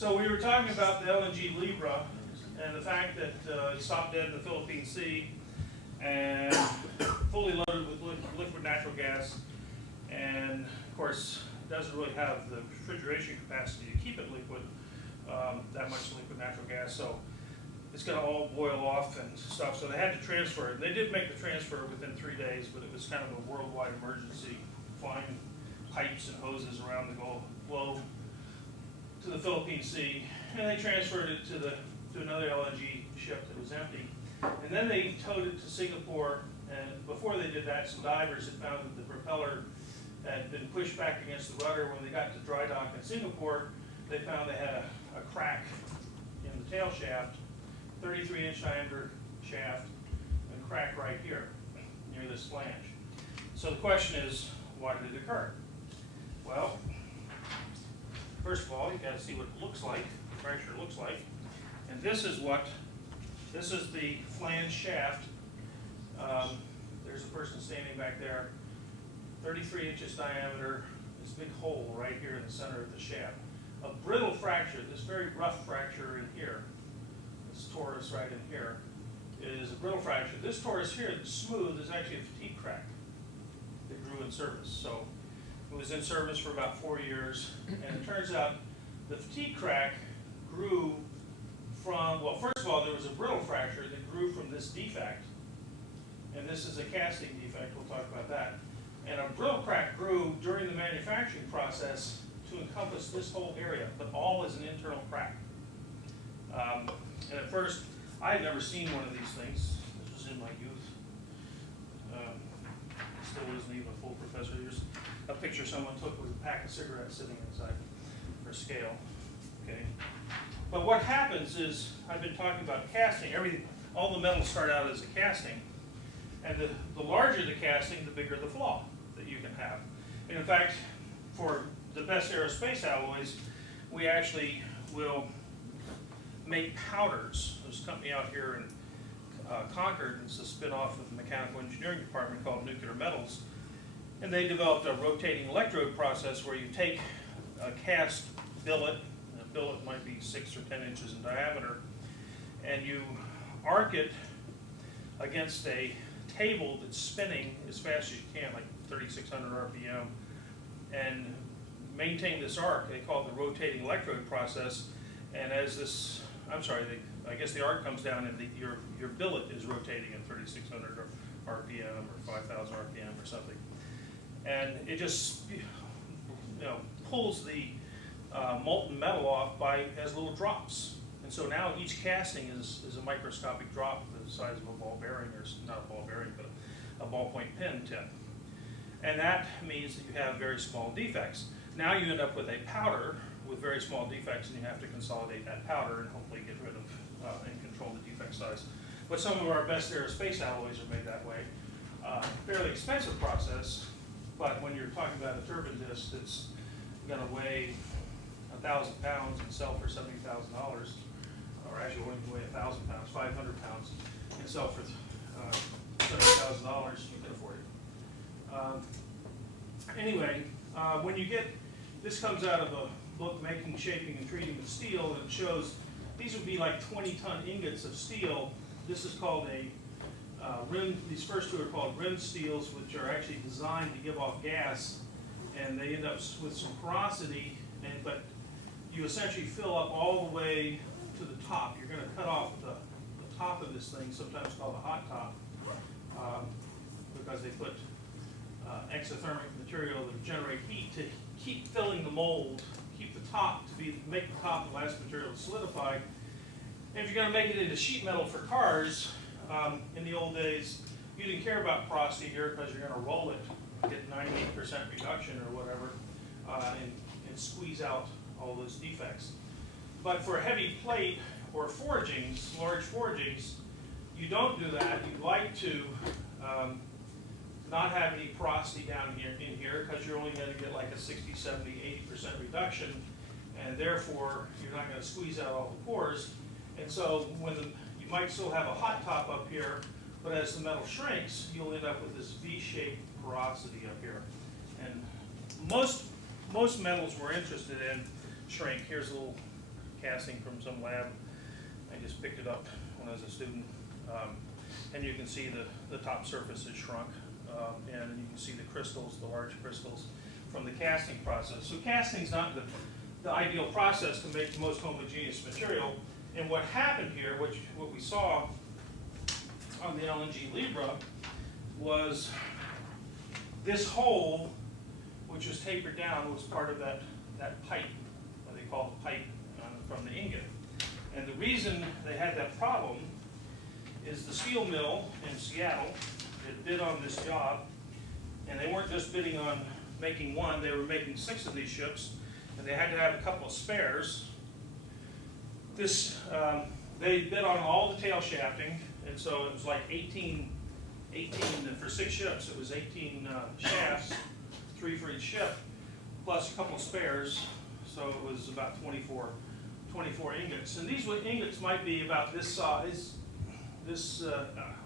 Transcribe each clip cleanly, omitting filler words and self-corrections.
So we were talking about the LNG Libra and the fact that it stopped dead in the Philippine Sea and fully loaded with liquid natural gas, and of course doesn't really have the refrigeration capacity to keep it liquid, that much liquid natural gas, so it's going to all boil off and stuff, so they had to transfer it. They did make the transfer within 3 days, but it was kind of a worldwide emergency, flying pipes and hoses around the globe to the Philippine Sea, and they transferred it to another LNG ship that was empty. And then they towed it to Singapore, and before they did that, some divers had found that the propeller had been pushed back against the rudder. When they got to dry dock in Singapore, they found they had a crack in the tail shaft, 33-inch diameter shaft, and a crack right here near this flange. So the question is, why did it occur? Well, first of all, you got to see what it looks like, the fracture looks like, and this is the flange shaft. There's a person standing back there, 33 inches diameter, this big hole right here in the center of the shaft. A brittle fracture, this very rough fracture in here, this torus right in here, is a brittle fracture. This torus here that's smooth is actually a fatigue crack that grew in service. So it was in service for about 4 years, and it turns out the fatigue crack grew from, well, first of all, there was a brittle fracture that grew from this defect, and this is a casting defect, we'll talk about that. And a brittle crack grew during the manufacturing process to encompass this whole area, but all as an internal crack. And at first, I had never seen one of these things. This was in my youth. Still isn't even a full professor. Here's a picture someone took with a pack of cigarettes sitting inside for scale. Okay. But what happens is, I've been talking about casting. All the metals start out as a casting, and the larger the casting, the bigger the flaw that you can have. And in fact, for the best aerospace alloys, we actually will make powders. There's a company out here in Concord, it's a spin-off of the mechanical engineering department called Nuclear Metals, and they developed a rotating electrode process where you take a cast billet, and a billet might be 6 or 10 inches in diameter, and you arc it against a table that's spinning as fast as you can, like 3,600 RPM, and maintain this arc. They call it the rotating electrode process, and as this, I guess the arc comes down and your billet is rotating at 3,600 RPM or 5,000 RPM or something. And it just pulls the molten metal off as little drops. And so now each casting is a microscopic drop the size of a ball bearing, or not a ball bearing, but a ballpoint pen tip. And that means that you have very small defects. Now you end up with a powder with very small defects, and you have to consolidate that powder and hopefully get rid of and control the defect size. But some of our best aerospace alloys are made that way. Fairly expensive process, but when you're talking about a turbine disc that's going to weigh 1,000 pounds and sell for $70,000, or actually only weigh 1,000 pounds, 500 pounds, and sell for $70,000, you can afford it. Anyway, when you get, this comes out of a book, Making, Shaping, and Treating with Steel, and it shows these would be like 20-ton ingots of steel. This is called a rim, these first two are called rim steels, which are actually designed to give off gas, and they end up with some porosity, but you essentially fill up all the way to the top. You're going to cut off the top of this thing, sometimes called a hot top, because they put exothermic material that generate heat to keep filling the mold, keep the top make the top the last material to solidify. And if you're going to make it into sheet metal for cars, in the old days, you didn't care about porosity here because you're going to roll it, get 98% reduction or whatever, and squeeze out all those defects. But for a heavy plate or forgings, large forgings, you don't do that. You'd like to not have any porosity down here in here, because you're only going to get like a 60, 70, 80% reduction, and therefore you're not going to squeeze out all the pores. And so you might still have a hot top up here, but as the metal shrinks, you'll end up with this V-shaped porosity up here. And most metals we're interested in shrink. Here's a little casting from some lab. I just picked it up when I was a student. And you can see the top surface is shrunk, and you can see the crystals, the large crystals, from the casting process. So casting is not the ideal process to make the most homogeneous material. And what happened here, what we saw on the LNG Libra, was this hole, which was tapered down, was part of that pipe, what they call the pipe from the ingot. And the reason they had that problem is the steel mill in Seattle had bid on this job, and they weren't just bidding on making one, they were making 6 of these ships, and they had to have a couple of spares. They bid on all the tail shafting, and so it was like 18 for 6 ships, it was 18 shafts, 3 for each ship, plus a couple of spares, so it was about 24 ingots. And these ingots might be about this size, this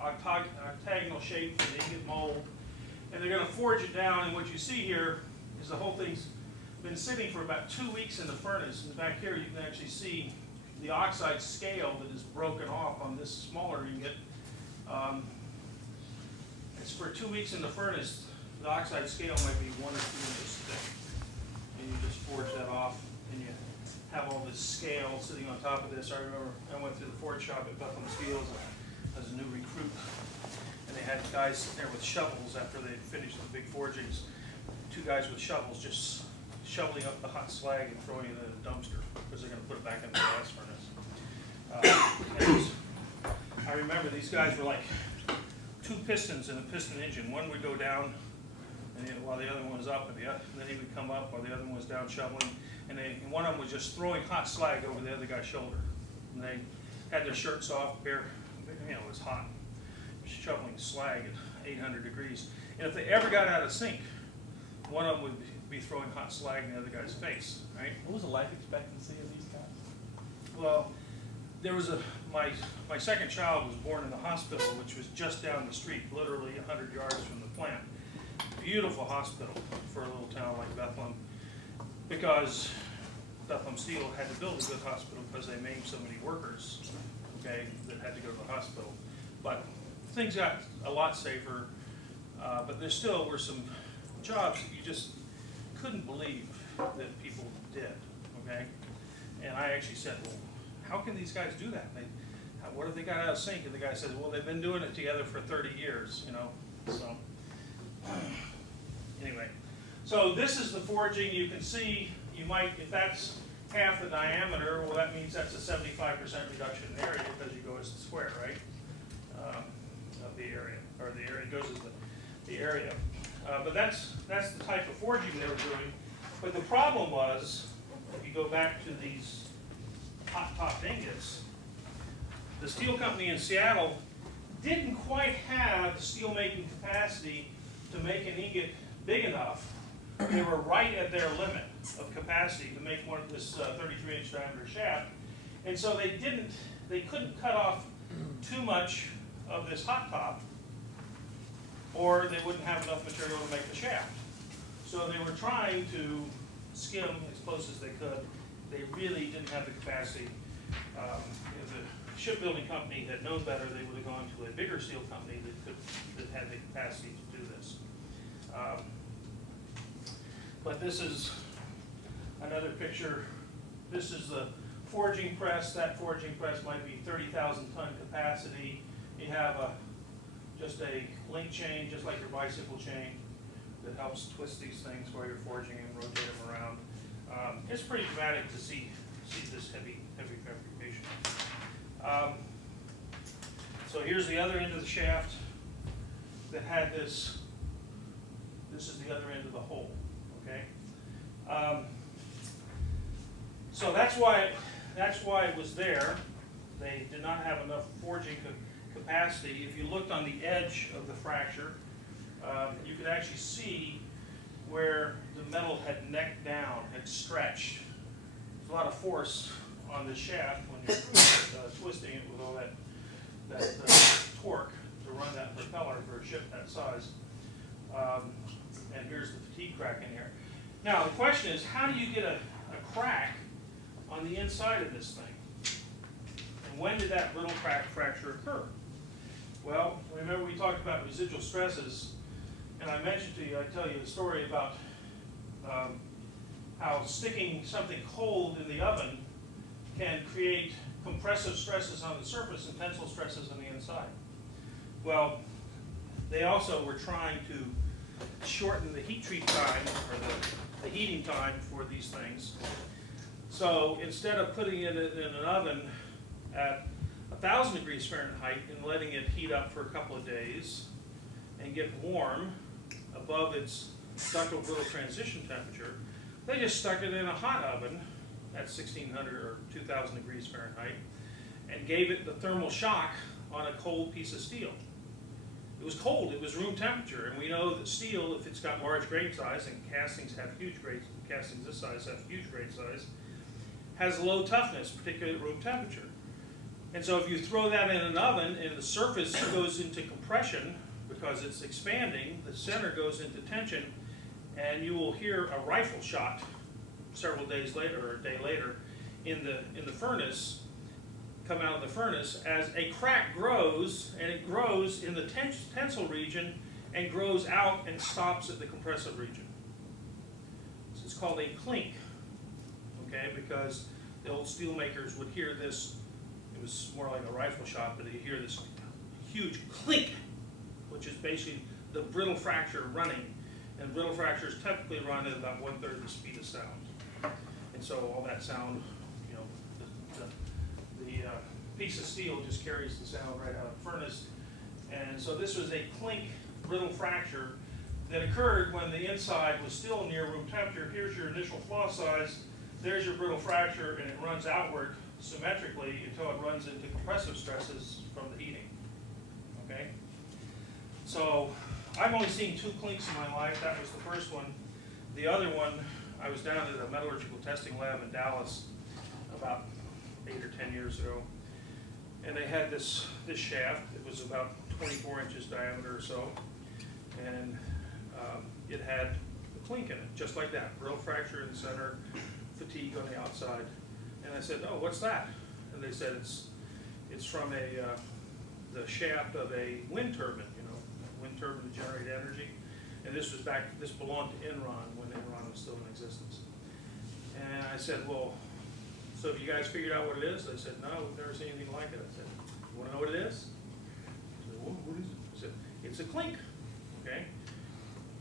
octagonal shape for the ingot mold, and they're going to forge it down. And what you see here is the whole thing's been sitting for about 2 weeks in the furnace. And back here you can actually see the oxide scale that is broken off on this smaller ingot. It's for 2 weeks in the furnace. The oxide scale might be 1 or 2 inches thick, and you just forge that off, and you have all this scale sitting on top of this. I remember I went through the forge shop at Bethlehem Steel as a new recruit, and they had guys sitting there with shovels after they had finished the big forgings. 2 guys with shovels just shoveling up the hot slag and throwing it in a dumpster because they're going to put it back in the gas furnace. I remember these guys were like 2 pistons in a piston engine. One would go down and while the other one was up, and then he would come up while the other one was down shoveling. And one of them was just throwing hot slag over the other guy's shoulder. And they had their shirts off, bare, it was hot, shoveling slag at 800 degrees. And if they ever got out of sync, one of them would be throwing hot slag in the other guy's face, right? What was the life expectancy of these guys? Well, there was my second child was born in the hospital, which was just down the street, literally 100 yards from the plant. Beautiful hospital for a little town like Bethlehem, because Bethlehem Steel had to build a good hospital because they maimed so many workers, okay, that had to go to the hospital. But things got a lot safer, but there still were some jobs that you just couldn't believe that people did, okay? And I actually said, well, how can these guys do that? What if they got out of sync? And the guy said, well, they've been doing it together for 30 years, you know, so. Anyway, so this is the forging. You can see, you might, if that's half the diameter, well, that means that's a 75% reduction in area because you go as the square, right, of the area, or the area goes as the area. But that's the type of forging they were doing. But the problem was, if you go back to these hot-top ingots, the steel company in Seattle didn't quite have the steel-making capacity to make an ingot big enough. They were right at their limit of capacity to make one of this 33-inch diameter shaft, and so they couldn't cut off too much of this hot top, or they wouldn't have enough material to make the shaft. So they were trying to skim as close as they could. They really didn't have the capacity. If the shipbuilding company had known better, they would have gone to a bigger steel company that had the capacity to do this. But this is another picture. This is the forging press. That forging press might be 30,000 ton capacity. You have just a link chain, just like your bicycle chain, that helps twist these things while you're forging and rotate them around. It's pretty dramatic to see this heavy fabrication. So here's the other end of the shaft that had this. This is the other end of the hole. Okay. So that's why it was there. They did not have enough forging capacity. If you looked on the edge of the fracture, you could actually see where the metal had necked down, had stretched. There's a lot of force on the shaft when you're twisting it with all that torque to run that propeller for a ship that size. And here's the fatigue crack in here. Now the question is, how do you get a crack on on the inside of this thing. And when did that brittle fracture occur? Well, remember we talked about residual stresses, and I mentioned to you, I tell you a story about how sticking something cold in the oven can create compressive stresses on the surface and tensile stresses on the inside. Well, they also were trying to shorten the heat treat time, or the heating time for these things. So instead of putting it in an oven at 1,000 degrees Fahrenheit and letting it heat up for a couple of days and get warm above its ductile brittle transition temperature, they just stuck it in a hot oven at 1,600 or 2,000 degrees Fahrenheit and gave it the thermal shock on a cold piece of steel. It was cold, it was room temperature, and we know that steel, if it's got large grain size, and castings have huge grain, castings this size have huge grain size, has low toughness, particularly at room temperature. And so if you throw that in an oven and the surface goes into compression because it's expanding, the center goes into tension, and you will hear a rifle shot several days later or a day later in the furnace, come out of the furnace as a crack grows, and it grows in the tensile region and grows out and stops at the compressive region. So it's called a clink, okay, because the old steel makers would hear this, it was more like a rifle shot, but you hear this huge clink, which is basically the brittle fracture running. And brittle fractures typically run at about 1/3 the speed of sound. And so all that sound, you know, the piece of steel just carries the sound right out of the furnace. And so this was a clink brittle fracture that occurred when the inside was still near room temperature. Here's your initial flaw size, there's your brittle fracture, and it runs outward symmetrically until it runs into compressive stresses from the heating, okay? So I've only seen 2 clinks in my life. That was the first one. The other one, I was down at a metallurgical testing lab in Dallas about 8 or 10 years ago, and they had this shaft. It was about 24 inches diameter or so, and it had a clink in it, just like that, brittle fracture in the center, fatigue on the outside. And I said, "Oh, what's that?" And they said it's from the shaft of a wind turbine, you know, wind turbine to generate energy. And this belonged to Enron when Enron was still in existence. And I said, "Well, so have you guys figured out what it is?" They said, "No, we've never seen anything like it." I said, "You want to know what it is?" I said, "Well, what is it?" I said, "It's a clink." Okay?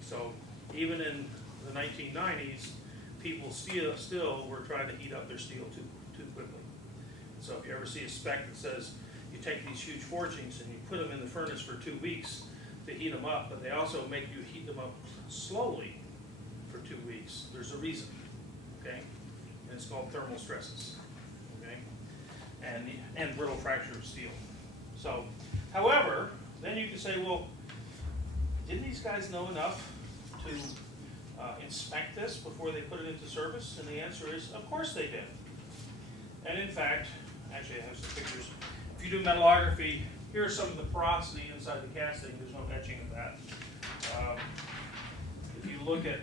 So even in the 1990s, people still were trying to heat up their steel too quickly. So if you ever see a spec that says you take these huge forgings and you put them in the furnace for 2 weeks to heat them up, but they also make you heat them up slowly for 2 weeks, there's a reason, okay? And it's called thermal stresses, okay? And brittle fracture of steel. So, however, then you can say, well, didn't these guys know enough to inspect this before they put it into service? And the answer is, of course they did. And in fact, actually I have some pictures. If you do metallurgy, here's some of the porosity inside the casting. There's no etching of that. If you look at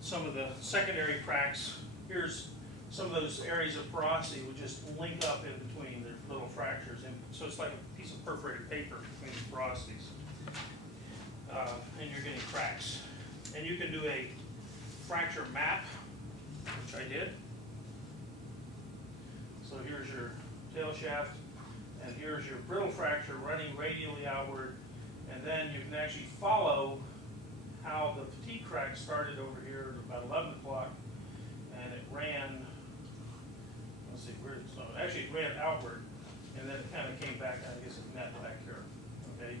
some of the secondary cracks, here's some of those areas of porosity would just link up in between the little fractures. And so it's like a piece of perforated paper between the porosities. And you're getting cracks. And you can do a fracture map, which I did. So here's your tail shaft, and here's your brittle fracture running radially outward, and then you can actually follow how the fatigue crack started over here at about 11 o'clock, and it ran, let's see, where it's, actually it ran outward, and then it kind of came back, I guess it met back here. Okay,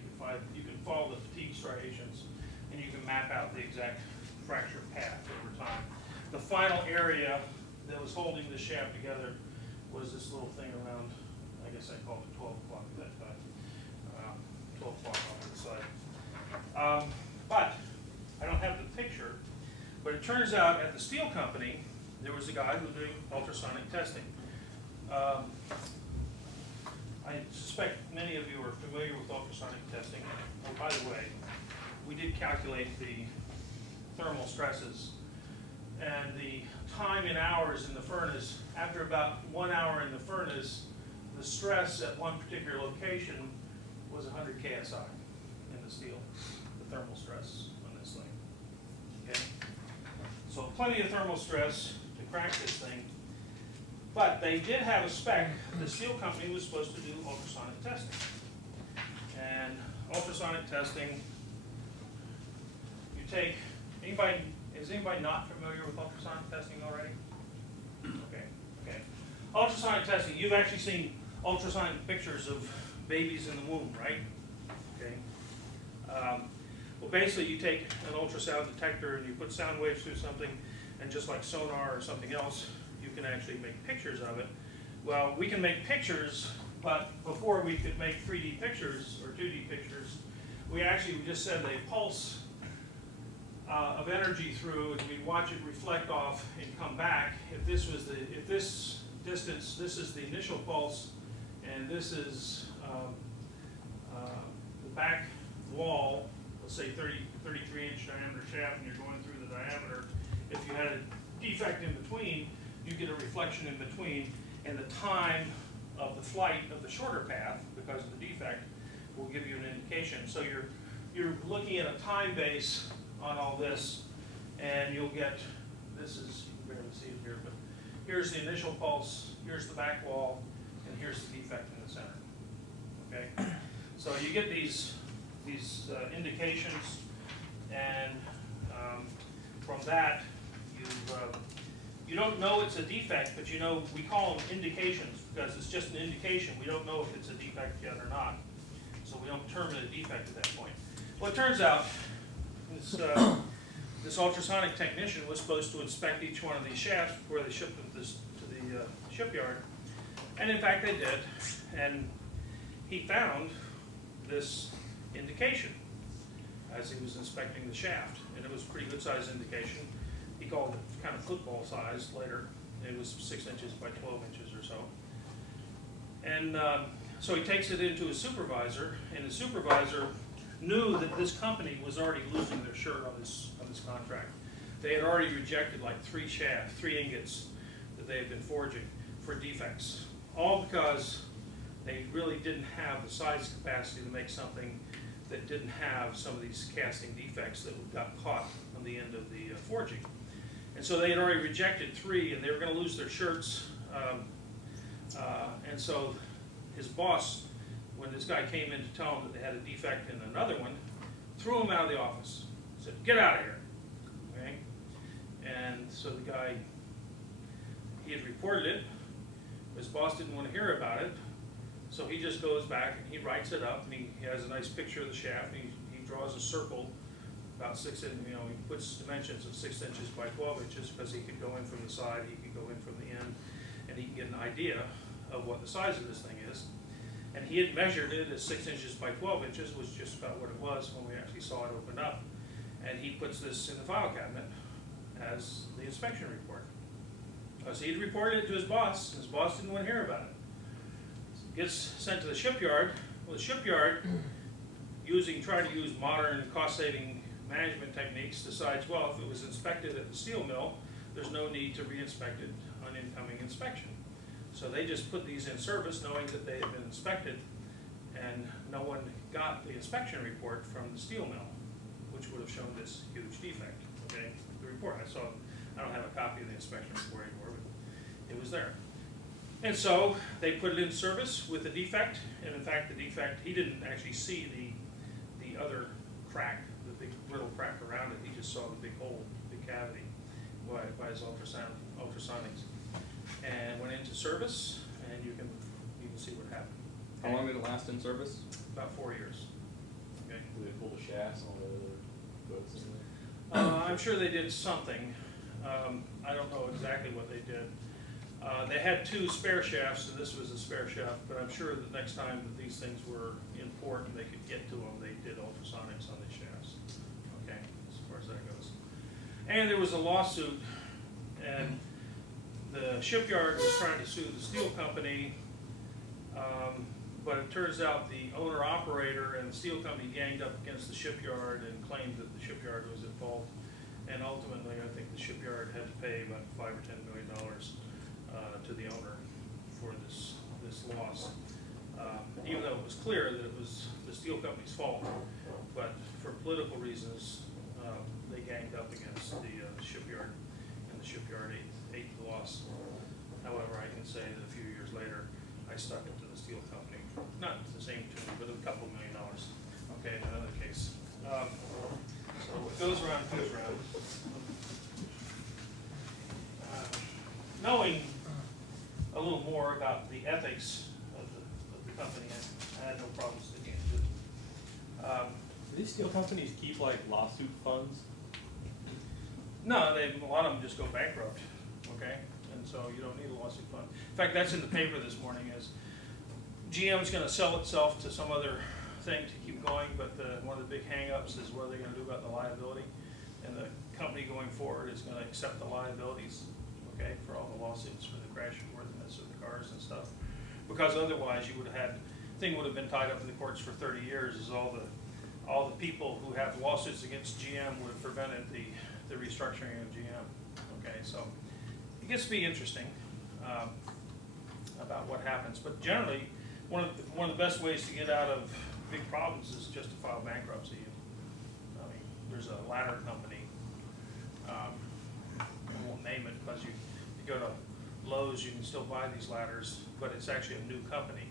you can follow the fatigue striations, and you can map out the exact fracture path over time. The final area that was holding the shaft together was this little thing around, I guess I called it 12 o'clock at that time. 12 o'clock off to the side. But I don't have the picture, but it turns out at the steel company, there was a guy who was doing ultrasonic testing. I suspect many of you are familiar with ultrasonic testing. Oh, by the way, we did calculate the thermal stresses, and the time in hours in the furnace, after about 1 hour in the furnace, the stress at one particular location was 100 KSI in the steel, the thermal stress on this thing. Okay? So plenty of thermal stress to crack this thing. But they did have a spec. The steel company was supposed to do ultrasonic testing. And ultrasonic testing, you take, is anybody not familiar with ultrasonic testing already? Okay. Ultrasonic testing, you've actually seen ultrasonic pictures of babies in the womb, right? Okay. Well, basically you take an ultrasound detector and you put sound waves through something, and just like sonar or something else, you can actually make pictures of it. Well, we can make pictures, but before we could make 3D pictures or 2D pictures, we just send a pulse of energy through, and we'd watch it reflect off and come back. If this distance, this is the initial pulse, and this is the back wall, let's say 33-inch diameter shaft, and you're going through the diameter. If you had a defect in between, you get a reflection in between, and the time of the flight of the shorter path, because of the defect, will give you an indication. So you're looking at a time base on all this, and you'll get, this is, you can barely see it here, but here's the initial pulse, here's the back wall, and here's the defect in the center. Okay? So you get these indications, and from that, you don't know it's a defect, but you know, we call them indications because it's just an indication. We don't know if it's a defect yet or not. So we don't determine a defect at that point. Well, it turns out this ultrasonic technician was supposed to inspect each one of these shafts before they shipped them to the shipyard. And in fact, they did. And he found this indication as he was inspecting the shaft. And it was a pretty good sized indication. He called it kind of football size later. It was 6 inches by 12 inches or so. And so he takes it into his supervisor, and the supervisor knew that this company was already losing their shirt on this contract. They had already rejected like 3 ingots that they had been forging for defects, all because they really didn't have the size capacity to make something that didn't have some of these casting defects that got caught on the end of the forging. And so they had already rejected 3, and they were going to lose their shirts. And so his boss, when this guy came in to tell him that they had a defect in another one, threw him out of the office. Said, "Get out of here." Okay? And so the guy, he had reported it. His boss didn't want to hear about it. So he just goes back and he writes it up, and he has a nice picture of the shaft. And he draws a circle about 6 inches, he puts dimensions of 6 inches by 12 inches because he could go in from the side, he could go in from the end, and he can get an idea of what the size of this thing is. And he had measured it as 6 inches by 12 inches, was just about what it was when we actually saw it open up. And he puts this in the file cabinet as the inspection report. Because he had reported it to his boss, and his boss didn't want to hear about it. Gets sent to the shipyard. Well, the shipyard, trying to use modern cost-saving management techniques, decides, well, if it was inspected at the steel mill, there's no need to re-inspect it on incoming inspection. So they just put these in service knowing that they had been inspected, and no one got the inspection report from the steel mill, which would have shown this huge defect. Okay, the report, I don't have a copy of the inspection report anymore, but it was there. And so they put it in service with the defect, and in fact the defect, he didn't actually see the other crack, the big brittle crack around it. He just saw the big hole, big cavity by his ultrasonics. And went into service, and you can see what happened. How long did it last in service? About 4 years. Okay. Do they pull the shafts and all the other goods in there? I'm sure they did something. I don't know exactly what they did. They had 2 spare shafts, and this was a spare shaft, but I'm sure that next time that these things were in port and they could get to them, they did ultrasonics on these shafts. Okay, as far as that goes. And there was a lawsuit, and the shipyard was trying to sue the steel company, but it turns out the owner-operator and the steel company ganged up against the shipyard and claimed that the shipyard was at fault. And ultimately, I think the shipyard had to pay about $5 or $10 million to the owner for this loss. Even though it was clear that it was the steel company's fault, but for political reasons, they ganged up against the shipyard, and the shipyard ate the loss. However, I can say that a few years later, I stuck it to the steel company, not the same tune, but a couple $1 million. Okay, in another case. So what goes around comes around. Knowing a little more about the ethics of the company, I had no problem sticking to it. Do these steel companies keep like lawsuit funds? No, a lot of them just go bankrupt, okay? And so you don't need a lawsuit fund. In fact, that's in the paper this morning, is GM's gonna sell itself to some other thing to keep going, but one of the big hang-ups is what are they gonna do about the liability? And the company going forward is gonna accept the liabilities, okay, for all the lawsuits for the crashworthiness of the cars and stuff. Because otherwise you would have had, thing would have been tied up in the courts for 30 years, is all the people who have lawsuits against GM would have prevented the restructuring of GM. Okay, so it gets to be interesting about what happens. But generally, one of the best ways to get out of big problems is just to file bankruptcy. I mean, there's a ladder company. I won't name it because you go to Lowe's, you can still buy these ladders, but it's actually a new company.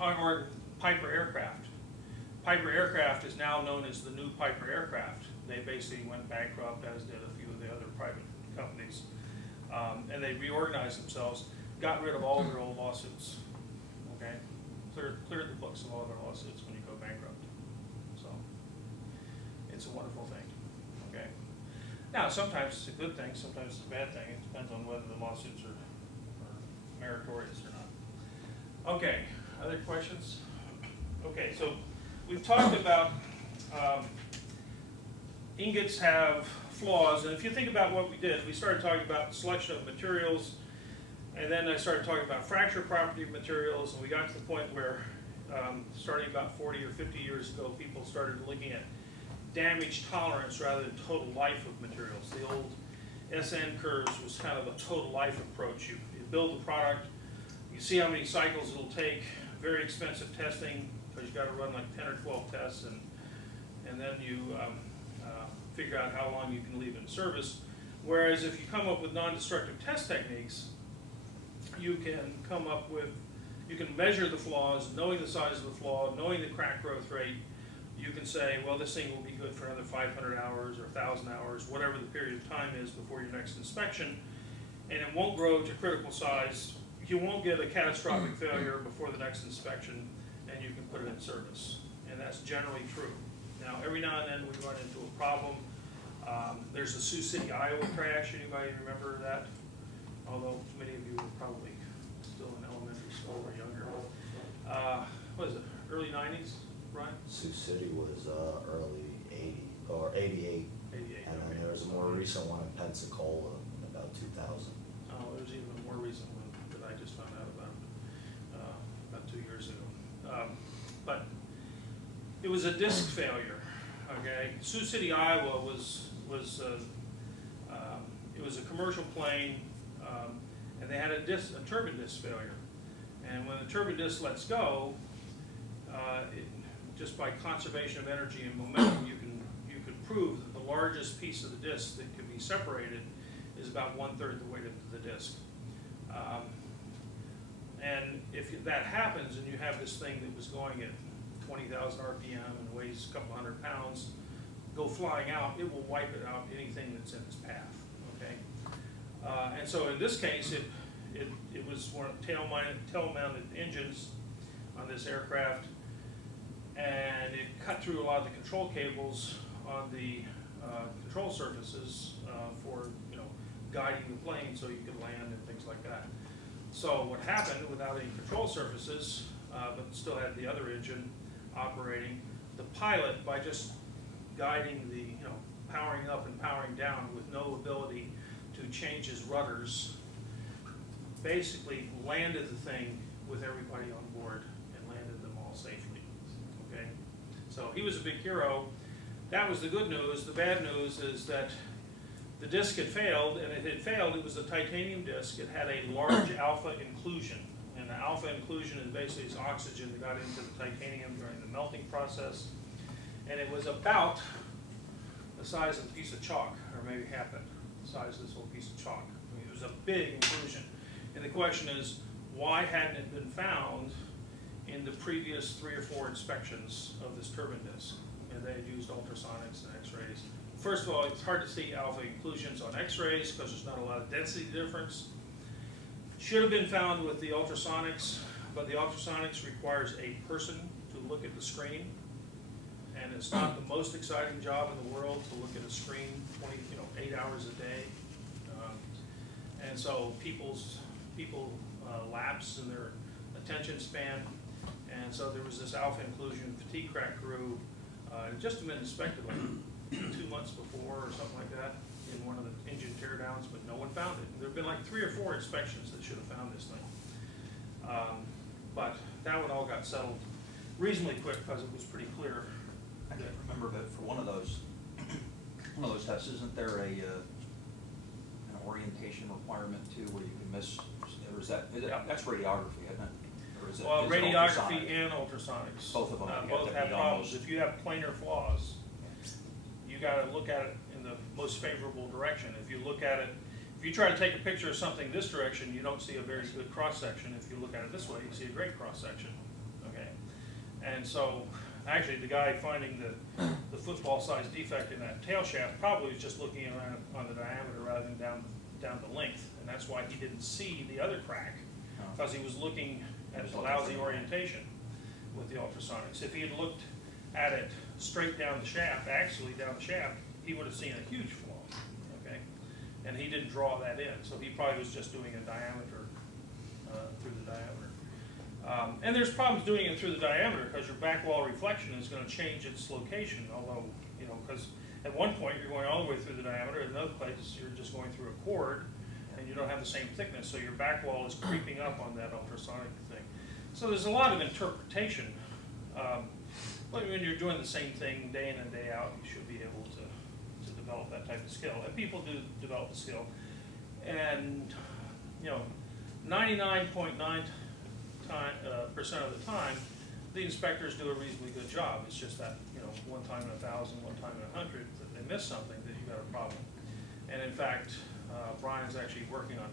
Or Piper Aircraft. Piper Aircraft is now known as the new Piper Aircraft. They basically went bankrupt, as did a few of the other private companies. And they reorganized themselves, got rid of all their old lawsuits, okay? Cleared the books of all their lawsuits when you go bankrupt. So, it's a wonderful thing, okay? Now, sometimes it's a good thing, sometimes it's a bad thing. It depends on whether the lawsuits are meritorious or not. Okay, other questions? Okay, so we've talked about ingots have flaws, and if you think about what we did, we started talking about selection of materials, and then I started talking about fracture property of materials, and we got to the point where, starting about 40 or 50 years ago, people started looking at damage tolerance rather than total life of materials. The old SN curves was kind of a total life approach. You build the product, you see how many cycles it'll take, very expensive testing, because you've got to run like 10 or 12 tests, and then you figure out how long you can leave it in service. Whereas if you come up with non-destructive test techniques, you can come up with, you can measure the flaws, knowing the size of the flaw, knowing the crack growth rate. You can say, well, this thing will be good for another 500 hours or 1,000 hours, whatever the period of time is before your next inspection, and it won't grow to critical size. You won't get a catastrophic failure before the next inspection, and you can put it in service. And that's generally true. Now, every now and then we run into a problem. There's a Sioux City, Iowa crash. Anybody remember that? Although many of you are probably still in elementary school or younger. What is it, early 90s, Brian? Sioux City was early 80 or 88. 88, And then okay. there was a more recent one in Pensacola in about 2000. Oh, there's even a more recent one that I just found out about 2 years ago. But it was a disc failure. Okay, Sioux City, Iowa was it was a commercial plane, and they had a turbine disc failure. And when the turbine disc lets go, just by conservation of energy and momentum, you could prove that the largest piece of the disc that could be separated is about 1/3 the weight of the disc. And if that happens, and you have this thing that was going at 20,000 RPM and weighs a couple hundred pounds, go flying out, it will wipe it out, anything that's in its path, okay? And so in this case, it was one of tail-mounted engines on this aircraft, and it cut through a lot of the control cables on the control surfaces for, you know, guiding the plane so you could land and things like that. So what happened, without any control surfaces, but still had the other engine operating, the pilot, by just guiding the, you know, powering up and powering down with no ability to change his rudders, basically landed the thing with everybody on board and landed them all safely, okay? So he was a big hero. That was the good news. The bad news is that the disc had failed, and it had failed. It was a titanium disc. It had a large alpha inclusion. And the alpha inclusion is basically it's oxygen that got into the titanium during the melting process. And it was about the size of a piece of chalk, or maybe half that size of this whole piece of chalk. I mean, it was a big inclusion. And the question is, why hadn't it been found in the previous 3 or 4 inspections of this turbine disc? And they had used ultrasonics and x-rays. First of all, it's hard to see alpha inclusions on x-rays because there's not a lot of density difference. Should have been found with the ultrasonics, but the ultrasonics requires a person to look at the screen. And it's not the most exciting job in the world to look at a screen 8 hours a day. And so people lapse in their attention span. And so there was this alpha inclusion fatigue crack crew, just been inspected like 2 months before or something like that in one of the engine teardowns, but no one found it. There have been like 3 or 4 inspections that should have found this thing. But that one all got settled reasonably quick because it was pretty clear. I can't remember, but for one of those tests, isn't there an orientation requirement too, where you can miss, or is that, Yep. That's radiography, isn't it? Or is it? Well, is it radiography ultrasonic? and ultrasonics. Both of them. You Both to have be problems. almost- If you have planar flaws, you got to look at it in the most favorable direction. If you look at it, if you try to take a picture of something this direction, you don't see a very good cross section. If you look at it this way, you see a great cross section. Okay, and so actually, the guy finding the football-sized defect in that tail shaft probably was just looking around on the diameter rather than down the length, and that's why he didn't see the other crack, because he was looking at the lousy orientation with the ultrasonics. If he had looked at it straight down the shaft, actually down the shaft, he would have seen a huge flaw. Okay, and he didn't draw that in, so he probably was just doing a diameter through the diameter. And there's problems doing it through the diameter because your back wall reflection is going to change its location, although, because at one point you're going all the way through the diameter, at another place you're just going through a cord and you don't have the same thickness, so your back wall is creeping up on that ultrasonic thing. So there's a lot of interpretation. But when you're doing the same thing day in and day out, you should be able to develop that type of skill. And people do develop the skill. And 99.9% of the time, the inspectors do a reasonably good job. It's just that, one time in 1,000, one time in 100, that they miss something, that you got a problem. And in fact, Brian's actually working on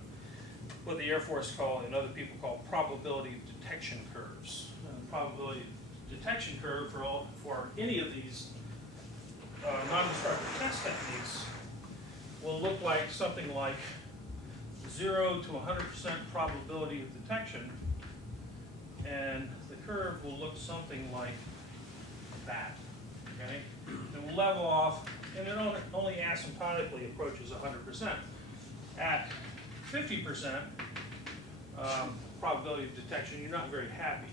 what the Air Force call and other people call probability detection curves. And the probability detection curve for any of these non-destructive test techniques will look like something like 0 to 100% probability of detection, and the curve will look something like that. Okay, it will level off, and it only asymptotically approaches 100%. At 50% probability of detection, you're not very happy.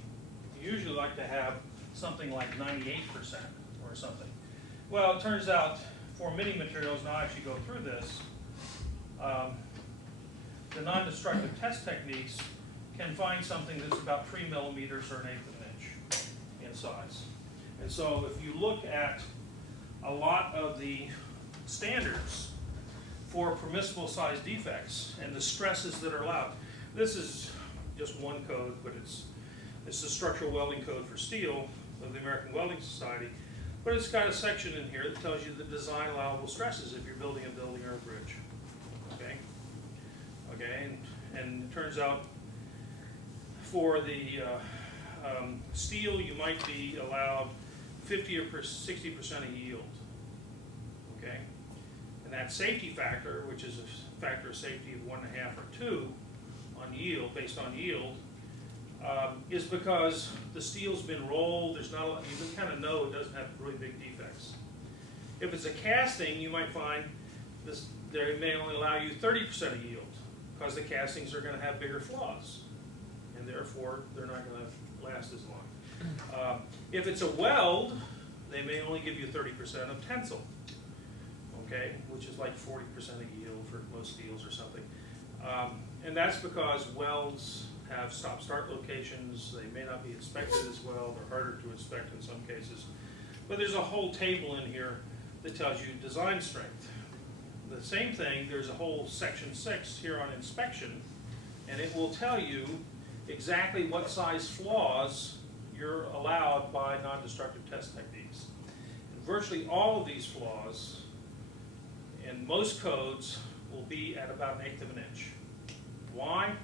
You usually like to have something like 98% or something. Well, it turns out for many materials, and I'll actually go through this, the non-destructive test techniques can find something that's about 3 millimeters or 1/8 of an inch in size. And so if you look at a lot of the standards for permissible size defects and the stresses that are allowed, this is just one code, but it's the structural welding code for steel of the American Welding Society, but it's got a section in here that tells you the design allowable stresses if you're building a building or a bridge. Okay, and it turns out for the steel, you might be allowed 50 or 60% of yield. Okay, and that safety factor, which is a factor of safety of 1.5 or 2 on yield, based on yield, is because the steel's been rolled. There's not a lot, you can kind of know it doesn't have really big defects. If it's a casting, you might find this, they may only allow you 30% of yield because the castings are going to have bigger flaws, and therefore they're not going to last as long. If it's a weld, they may only give you 30% of tensile, okay, which is like 40% of yield for most steels or something. And that's because welds have stop-start locations. They may not be inspected as well. They're harder to inspect in some cases. But there's a whole table in here that tells you design strength. the same thing, there's a whole section 6 here on inspection, and it will tell you exactly what size flaws you're allowed by non-destructive test techniques. And virtually all of these flaws in most codes will be at about 1/8 of an inch. Why?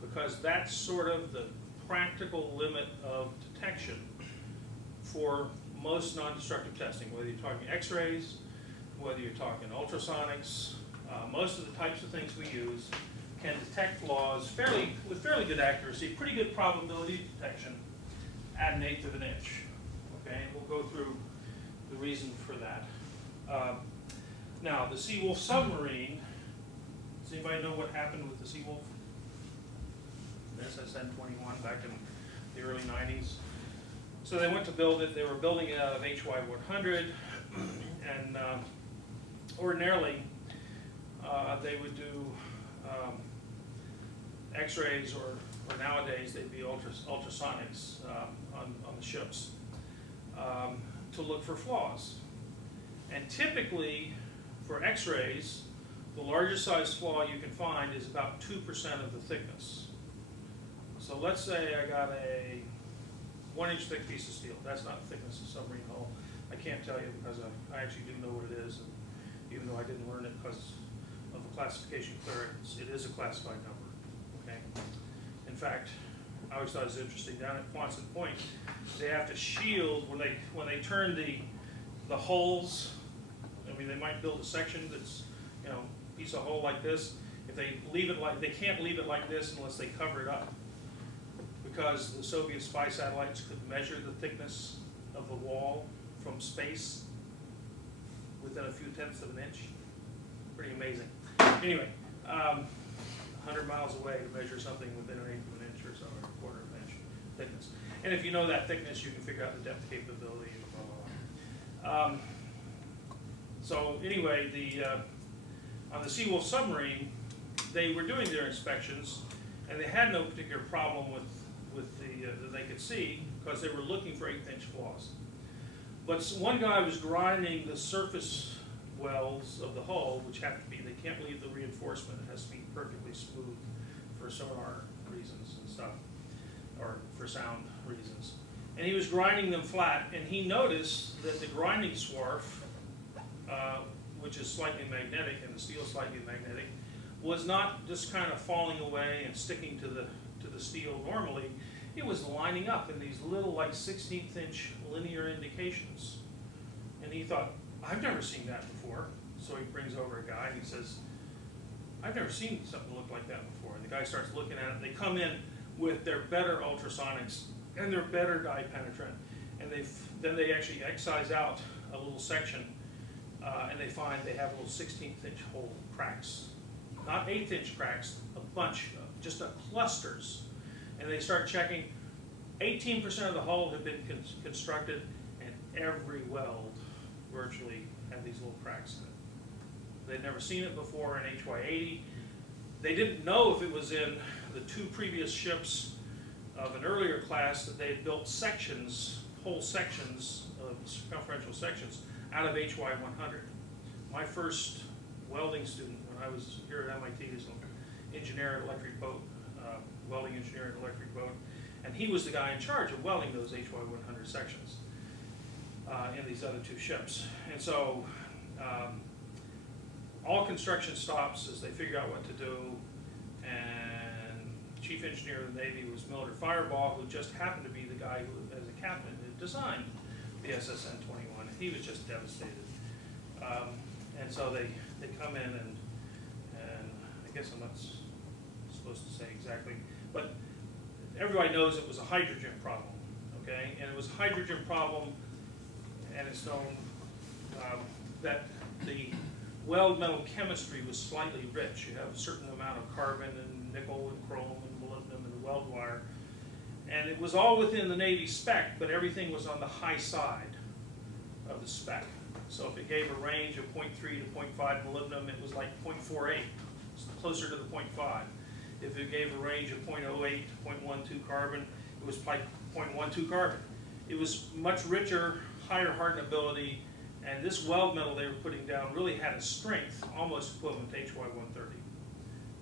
Because that's sort of the practical limit of detection for most non-destructive testing, whether you're talking x-rays, whether you're talking ultrasonics. Most of the types of things we use can detect flaws with fairly good accuracy, pretty good probability of detection at 1/8 of an inch. Okay, and we'll go through the reason for that. Now, the Seawolf submarine, does anybody know what happened with the Seawolf? The SSN-21 back in the early 90s. So they went to build it. They were building it out of HY-100, and ordinarily they would do X-rays, or nowadays they'd be ultrasonics on the ships to look for flaws. And typically, for X-rays, the largest size flaw you can find is about 2% of the thickness. So let's say I got a 1-inch thick piece of steel. That's not the thickness of a submarine hull. I can't tell you because I actually do know what it is, and even though I didn't learn it because of the classification clearance, it is a classified number. Okay. In fact, I always thought it was interesting. Down at Quonset Point, they have to shield when they turn the hulls. I mean, they might build a section that's, you know, piece of hull like this. If they leave it like, they can't leave it like this unless they cover it up, because the Soviet spy satellites could measure the thickness of the wall from space within a few tenths of an inch. Pretty amazing. Anyway, 100 miles away to measure something within 1/8 of an inch or so, or 1/4 of an inch thickness. And if you know that thickness, you can figure out the depth capability and blah, blah, blah. So anyway, on the Seawolf submarine, they were doing their inspections, and they had no particular problem with that they could see, because they were looking for 1/8 flaws. But one guy was grinding the surface welds of the hull, which have to be, they can't leave the reinforcement, it has to be perfectly smooth for sonar reasons and stuff, or for sound reasons. And he was grinding them flat, and he noticed that the grinding swarf, which is slightly magnetic and the steel slightly magnetic, was not just kind of falling away and sticking to the steel normally. It was lining up in these little, like 1/16 inch linear indications. And he thought, I've never seen that before. So he brings over a guy and he says, I've never seen something look like that before. And the guy starts looking at it, and they come in with their better ultrasonics and their better dye penetrant. And then they actually excise out a little section, and they find they have little 1/16 inch hole cracks. Not 1/8 inch cracks, a bunch, just clusters. And they start checking. 18% of the hull had been constructed, and every weld virtually had these little cracks in it. They'd never seen it before in HY-80. They didn't know if it was in the 2 previous ships of an earlier class that they had built sections, whole sections of circumferential sections out of HY-100. My first welding student when I was here at MIT was an engineer at Electric Boat, welding engineer at Electric Boat, and he was the guy in charge of welding those HY-100 sections in these other 2 ships. And so all construction stops as they figure out what to do, and chief engineer of the Navy was Mildred Fireball, who just happened to be the guy who, as a captain, had designed the SSN-21, and he was just devastated. And so they come in, and I guess I'm not supposed to say exactly, but everybody knows it was a hydrogen problem, okay? And it was a hydrogen problem, and it's known that the weld metal chemistry was slightly rich. You have a certain amount of carbon and nickel and chrome and molybdenum in the weld wire. And it was all within the Navy spec, but everything was on the high side of the spec. So if it gave a range of 0.3 to 0.5 molybdenum, it was like 0.48, closer to the 0.5. If it gave a range of 0.08 to 0.12 carbon, it was like 0.12 carbon. It was much richer, higher hardenability, And this weld metal they were putting down really had a strength almost equivalent to HY-130.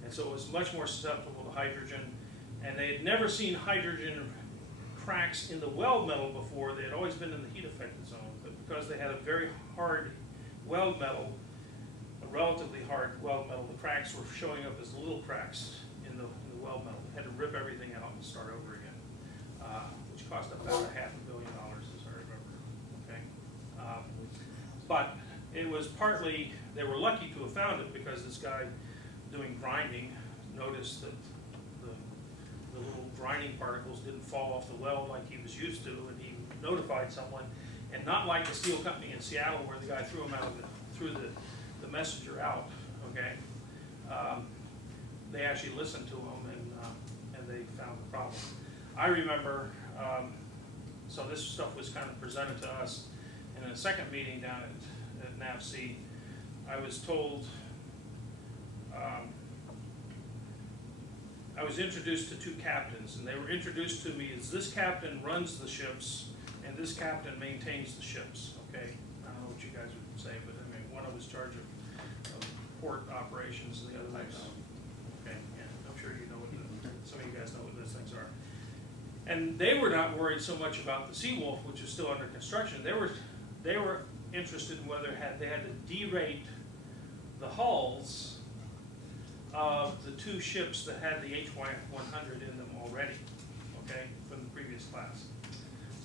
And so it was much more susceptible to hydrogen. And they had never seen hydrogen cracks in the weld metal before. They had always been in the heat affected zone. But because they had a very hard weld metal, a relatively hard weld metal, the cracks were showing up as little cracks in the weld metal. They had to rip everything out and start over again, which cost about $500 million, as I remember. Okay, but it was partly, they were lucky to have found it because this guy doing grinding noticed that the little grinding particles didn't fall off the weld like he was used to, and he notified someone. And not like the steel company in Seattle where the guy threw him out of threw the messenger out. Okay, they actually listened to him and they found the problem. I remember, so this stuff was kind of presented to us in a second meeting down at NAVC. I was told, I was introduced to two captains, and they were introduced to me as this captain runs the ships and this captain maintains the ships. Okay, I don't know what you guys would say, but I mean, one of us charge of port operations and the other was, okay, yeah, I'm sure you know what some of you guys know what those things are. And they were not worried so much about the Seawolf, which is still under construction. They were interested in whether they had to derate the hulls of the two ships that had the HY-100 in them already, okay, from the previous class.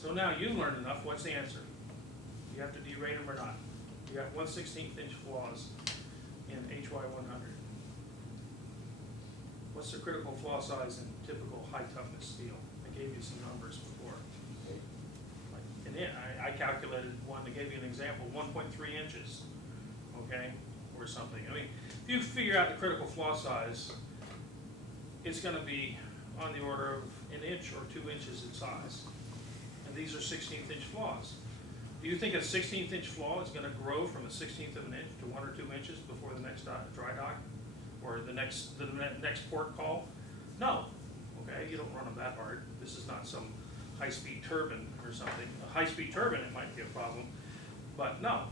So now you learned enough. What's the answer? You have to derate them or not? You got 1/16 inch flaws in HY-100. What's the critical flaw size in typical high toughness steel? I gave you some numbers before. And I calculated one to give you an example, 1.3 inches, okay, or something. I mean, if you figure out the critical flaw size, it's going to be on the order of an inch or 2 inches in size. And these are 16th inch flaws. Do you think a 16th inch flaw is going to grow from a 16th of an inch to 1 or 2 inches before the next dry dock or the next port call? No. Okay, you don't run them that hard. This is not some high-speed turbine or something. A high-speed turbine, it might be a problem, but no.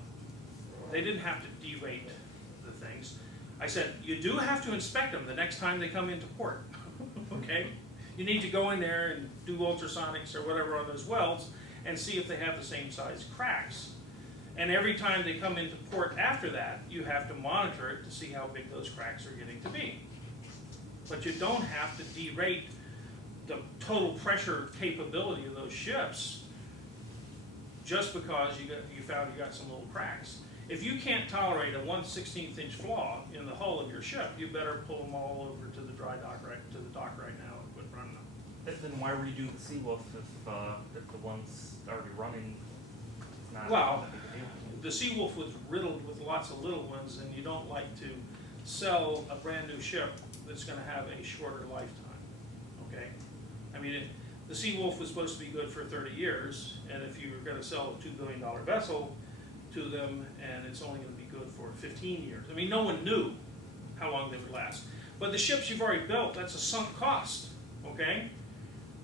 They didn't have to derate the things. I said, you do have to inspect them the next time they come into port, okay? You need to go in there and do ultrasonics or whatever on those welds and see if they have the same size cracks. And every time they come into port after that, you have to monitor it to see how big those cracks are getting to be. But you don't have to derate the total pressure capability of those ships just because you found you got some little cracks. If you can't tolerate a 1/16 inch flaw in the hull of your ship, you better pull them all over to the dry dock to the dock right now and quit running them. Then why redo the Seawolf if the one's already running? It's not Well, a big deal. the Seawolf was riddled with lots of little ones, and you don't like to sell a brand new ship that's going to have a shorter lifetime. Okay, I mean, the Seawolf was supposed to be good for 30 years, and if you were going to sell a $2 billion vessel to them, and it's only going to be good for 15 years. I mean, no one knew how long they would last. But the ships you've already built, that's a sunk cost, okay?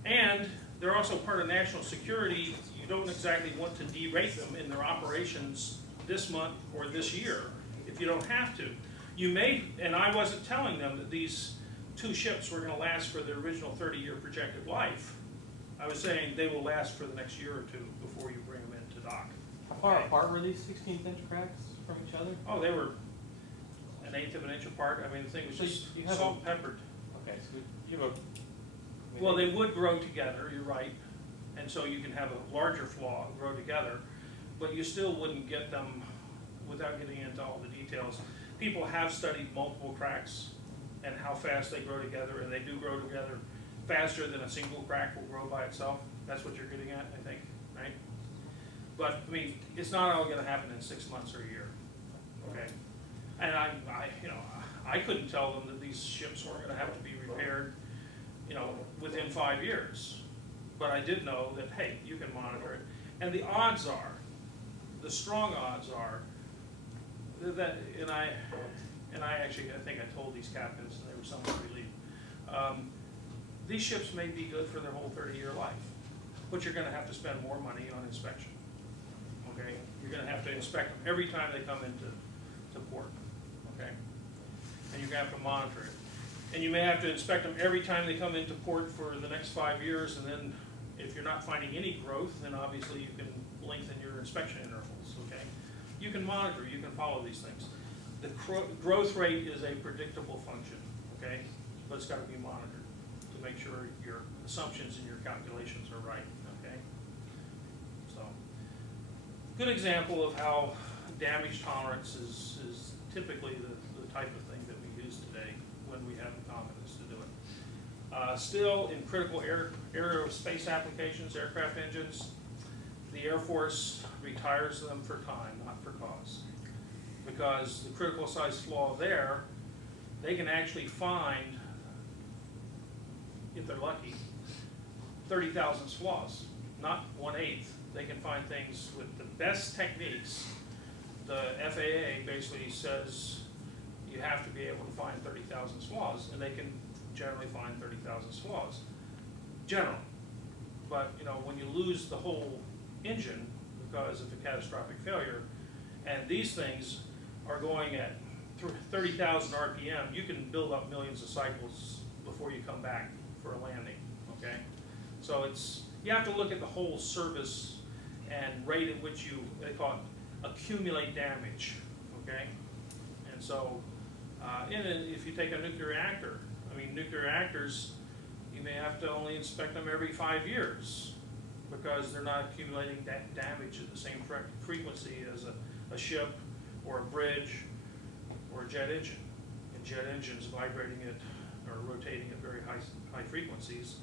And they're also part of national security. You don't exactly want to derate them in their operations this month or this year if you don't have to. You may, and I wasn't telling them that these two ships were going to last for their original 30-year projected life. I was saying they will last for the next year or two before you bring them into dock. How far apart were these 16th inch cracks from each other? Oh, they were 1/8 of an inch apart. I mean, the thing was So just you have salt and peppered. Okay, so you have a... Well, they would grow together, you're right. And so you can have a larger flaw grow together, but you still wouldn't get them without getting into all the details. People have studied multiple cracks and how fast they grow together, and they do grow together faster than a single crack will grow by itself. That's what you're getting at, I think, right? But, I mean, it's not all going to happen in 6 months or a year, okay? And I couldn't tell them that these ships weren't going to have to be repaired, within 5 years. But I did know that, hey, you can monitor it. And the odds are, the strong odds are, that, and I think I told these captains, and they were somewhat relieved. These ships may be good for their whole 30-year life, but you're going to have to spend more money on inspection. okay? You're gonna have to inspect them every time they come into port, okay? And you're gonna have to monitor it. And you may have to inspect them every time they come into port for the next 5 years, and then if you're not finding any growth, then obviously you can lengthen your inspection intervals, okay? You can monitor, you can follow these things. The growth rate is a predictable function, okay? But it's gotta be monitored to make sure your assumptions and your calculations are right, okay? So, good example of how damage tolerance is typically the type of thing that we use today when we have the confidence to do it. Still, in critical aerospace applications, aircraft engines, the Air Force retires them for time, not for cause. Because the critical size flaw there, they can actually find, if they're lucky, 30,000 flaws, not 1/8. They can find things with the best techniques. The FAA basically says you have to be able to find 30,000 flaws, and they can generally find 30,000 flaws, generally. But you know, when you lose the whole engine because of a catastrophic failure, and these things are going at 30,000 RPM, you can build up millions of cycles before you come back for a landing, okay? So you have to look at the whole service and rate at which you, they call it, accumulate damage, okay? And so, if you take a nuclear reactor, I mean, nuclear reactors, you may have to only inspect them every 5 years because they're not accumulating that damage at the same frequency as a ship or a bridge or a jet engine. And jet engines vibrating at or rotating at very high frequencies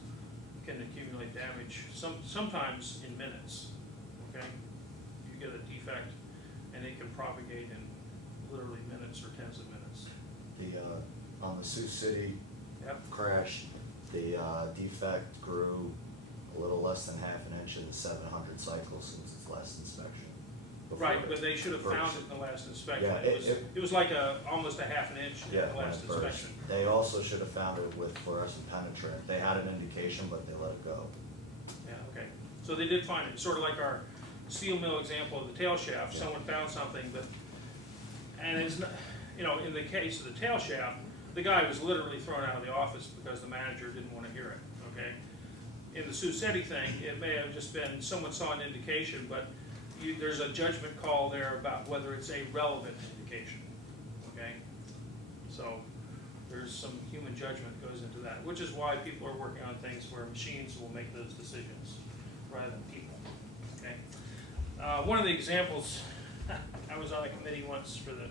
can accumulate damage sometimes in minutes, okay? You get a defect and it can propagate in literally minutes or tens of minutes. On the Sioux City Yep. crash, the defect grew a little less than half an inch in the 700 cycles since its last inspection. Right, but they should have found it in the last inspection. Yeah, It was like almost a half an inch in the when last it first. inspection. They also should have found it with fluorescent penetrant. They had an indication, but they let it go. Yeah, okay. So they did find it, sort of like our steel mill example of the tail shaft. Someone found something, and it's not, you know, in the case of the tail shaft, the guy was literally thrown out of the office because the manager didn't want to hear it, okay? In the Sioux City thing, it may have just been someone saw an indication, but there's a judgment call there about whether it's a relevant indication, okay? So there's some human judgment goes into that, which is why people are working on things where machines will make those decisions rather than people, okay? One of the examples, I was on a committee once for the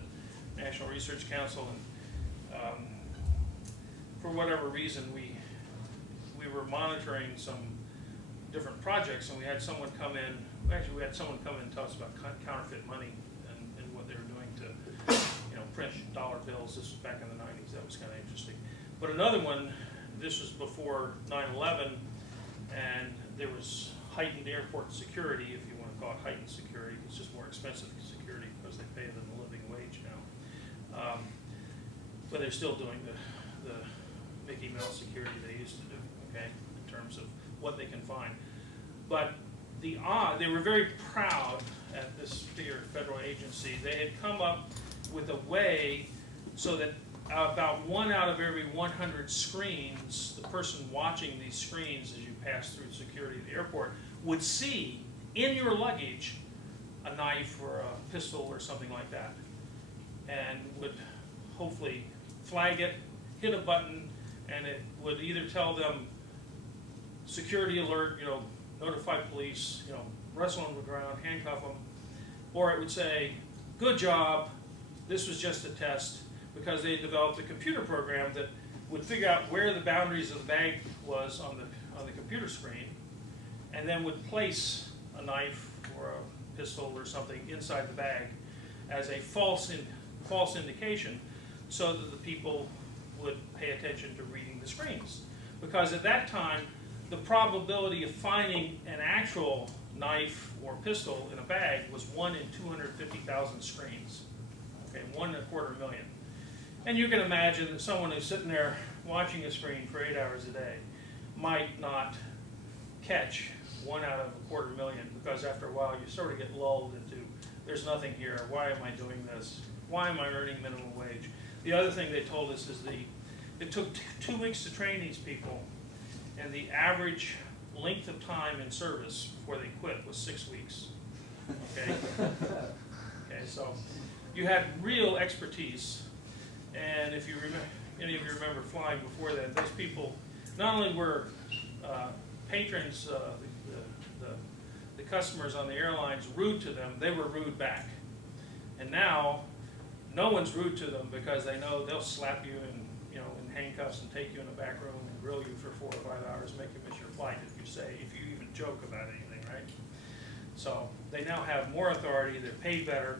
National Research Council, and for whatever reason, we were monitoring some different projects, and we had someone come in. Actually, we had someone come in and tell us about counterfeit money and what they were doing to, you know, print dollar bills. This was back in the 90s. That was kind of interesting. But another one, this was before 9/11, and there was heightened airport security, if you want to call it heightened security. It's just more expensive security because they pay them a living wage now. But they're still doing the Mickey Mouse security they used to do, okay, in terms of what they can find. But they were very proud at this particular federal agency. They had come up with a way so that about 1 out of every 100 screens, the person watching these screens as you pass through security at the airport would see in your luggage a knife or a pistol or something like that, and would hopefully flag it, hit a button, and it would either tell them security alert, you know, notify police, you know, wrestle on the ground, handcuff them, or it would say, good job, this was just a test, because they had developed a computer program that would figure out where the boundaries of the bag was on the computer screen, and then would place a knife or a pistol or something inside the bag as a false indication, so that the people would pay attention to reading the screens. Because at that time, the probability of finding an actual knife or pistol in a bag was 1 in 250,000 screens. Okay, 1 in a quarter million. And you can imagine that someone who's sitting there watching a screen for 8 hours a day might not catch 1 out of 250,000, because after a while you sort of get lulled into, there's nothing here, why am I doing this? Why am I earning minimum wage? The other thing they told us is it took 2 weeks to train these people, and the average length of time in service before they quit was 6 weeks. Okay? Okay, so you had real expertise, and if you remember, any of you remember flying before that, those people not only were patrons, the customers on the airlines rude to them, they were rude back. And now, no one's rude to them because they know they'll slap you in, you know, in handcuffs and take you in a back room and grill you for 4 or 5 hours, make you miss your flight if you even joke about anything, right? So they now have more authority, they're paid better,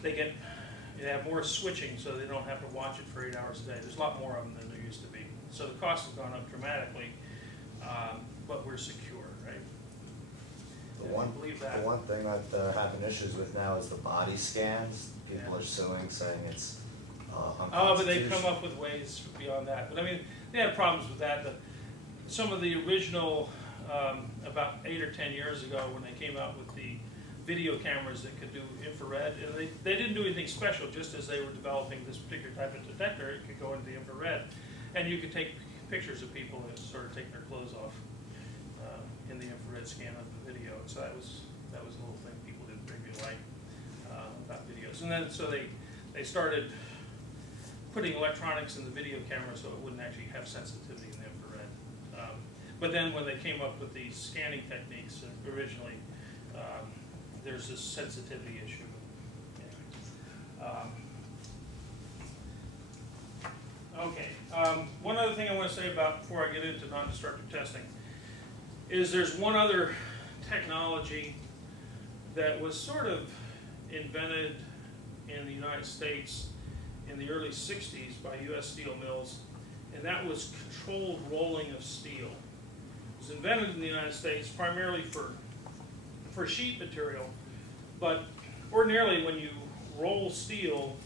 they have more switching so they don't have to watch it for 8 hours a day. There's a lot more of them than there used to be. So the costs have gone up dramatically, but we're secure, right? The one thing that they're having issues with now is the body scans. People are suing, saying it's unconstitutional. Oh, but they've come up with ways beyond that. But I mean, they had problems with that. Some of the original, about 8 or 10 years ago, when they came out with the video cameras that could do infrared, and they didn't do anything special, just as they were developing this particular type of detector, it could go into the infrared. And you could take pictures of people that sort of taking their clothes off in the infrared scan of the video. So that was a little thing people didn't really like about videos. And then so they started putting electronics in the video camera so it wouldn't actually have sensitivity in the infrared. But then when they came up with these scanning techniques originally, there's this sensitivity issue. Okay, one other thing I want to say about before I get into non-destructive testing is there's one other technology that was sort of invented in the United States in the early 60s by U.S. steel mills, and that was controlled rolling of steel. It was invented in the United States primarily for sheet material, but ordinarily when you roll steel,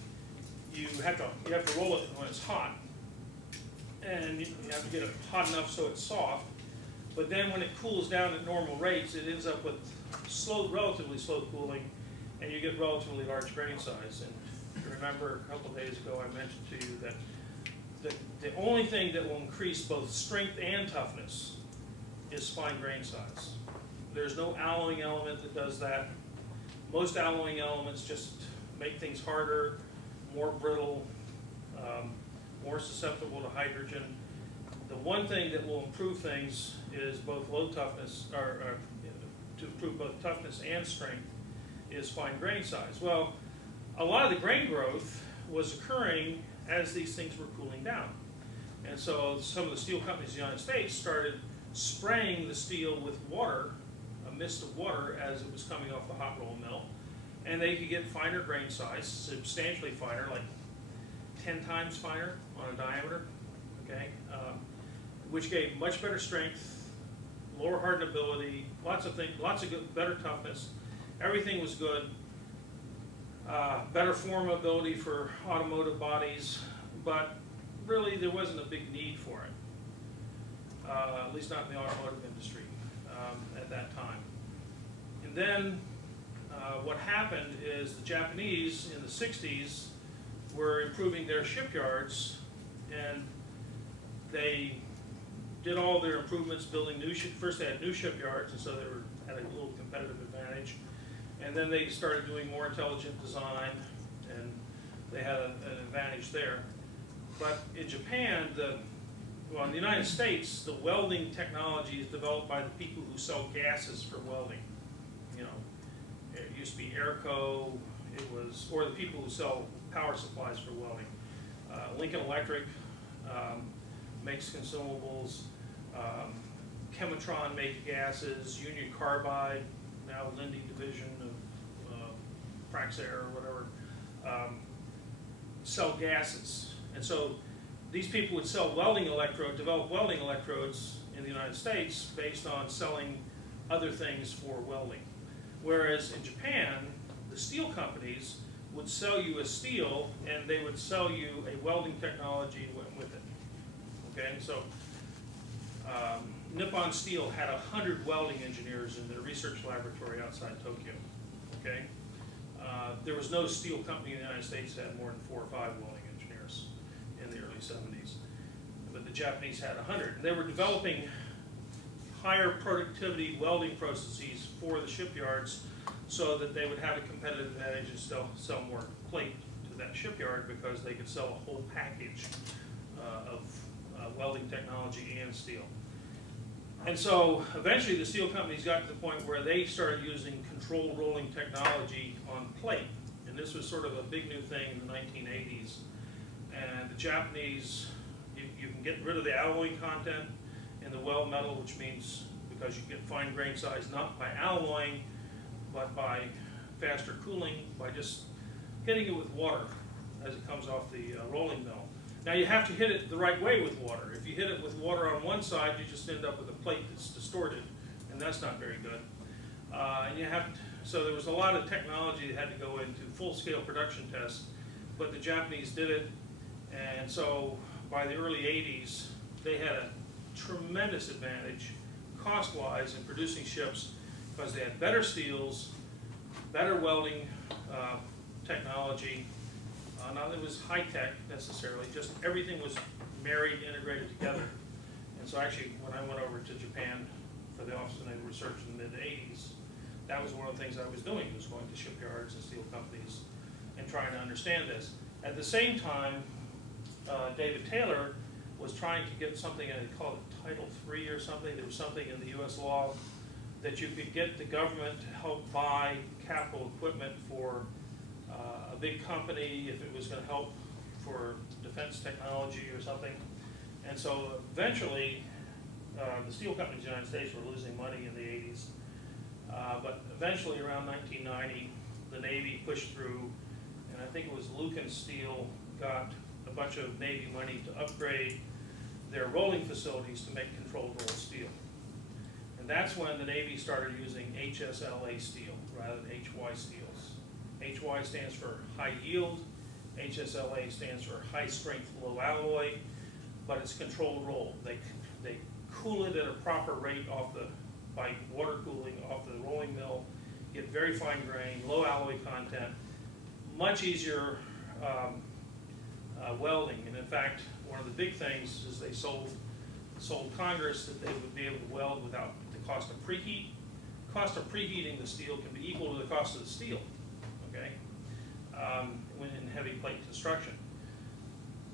you have to roll it when it's hot, and you have to get it hot enough so it's soft. But then when it cools down at normal rates, it ends up with relatively slow cooling, and you get relatively large grain size. And if you remember a couple of days ago, I mentioned to you that the only thing that will increase both strength and toughness is fine grain size. There's no alloying element that does that. Most alloying elements just make things harder, more brittle, more susceptible to hydrogen. The one thing that will improve things is both low toughness, or to improve both toughness and strength, is fine grain size. Well, a lot of the grain growth was occurring as these things were cooling down. And so some of the steel companies in the United States started spraying the steel with water, a mist of water, as it was coming off the hot roll mill. And they could get finer grain size, substantially finer, like 10 times finer on a diameter, okay? Which gave much better strength, lower hardenability, lots of things, lots of good, better toughness. Everything was good. Better formability for automotive bodies, but really there wasn't a big need for it, at least not in the automotive industry at that time. And then what happened is the Japanese in the 60s were improving their shipyards, and they did all their improvements, building new first they had new shipyards, and so they had a little competitive advantage. And then they started doing more intelligent design, and they had an advantage there. But in Japan, in the United States, the welding technology is developed by the people who sell gases for welding. You know, it used to be Airco, or the people who sell power supplies for welding. Lincoln Electric makes consumables. Chematron made gases. Union Carbide, now Linde division of Praxair or whatever, sell gases. And so these people would sell develop welding electrodes in the United States based on selling other things for welding. Whereas in Japan, the steel companies would sell you a steel, and they would sell you a welding technology with it. Okay, so Nippon Steel had 100 welding engineers in their research laboratory outside Tokyo, okay? There was no steel company in the United States that had more than 4 or 5 welding engineers in the early 70s. But the Japanese had 100. And they were developing higher productivity welding processes for the shipyards so that they would have a competitive advantage and still sell more plate to that shipyard because they could sell a whole package of welding technology and steel. And so eventually the steel companies got to the point where they started using controlled rolling technology on plate. And this was sort of a big new thing in the 1980s. And the Japanese, you can get rid of the alloying content in the weld metal, which means because you get fine grain size not by alloying, but by faster cooling, by just hitting it with water as it comes off the rolling mill. Now you have to hit it the right way with water. If you hit it with water on one side, you just end up with a plate that's distorted, and that's not very good. And you have to, so there was a lot of technology that had to go into full-scale production tests, but the Japanese did it, and so by the early 80s, they had a tremendous advantage cost-wise in producing ships because they had better steels, better welding technology. Not that it was high-tech necessarily, just everything was married, integrated together. And so actually, when I went over to Japan for the Office of Naval Research in the mid-80s, that was one of the things I was doing, was going to shipyards and steel companies and trying to understand this. At the same time, David Taylor was trying to get something, and they called it Title III or something. There was something in the US law that you could get the government to help buy capital equipment for a big company if it was going to help for defense technology or something. And so eventually, the steel companies in the United States were losing money in the 80s. But eventually, around 1990, the Navy pushed through, and I think it was Lucan Steel got a bunch of Navy money to upgrade their rolling facilities to make controlled roll steel. And that's when the Navy started using HSLA steel rather than HY steels. HY stands for high yield, HSLA stands for high strength, low alloy, but it's controlled roll. They cool it at a proper rate by water cooling off the rolling mill, get very fine grain, low alloy content, much easier welding. And in fact, one of the big things is they sold Congress that they would be able to weld without the cost of preheat. The cost of preheating the steel can be equal to the cost of the steel, okay, when in heavy plate construction.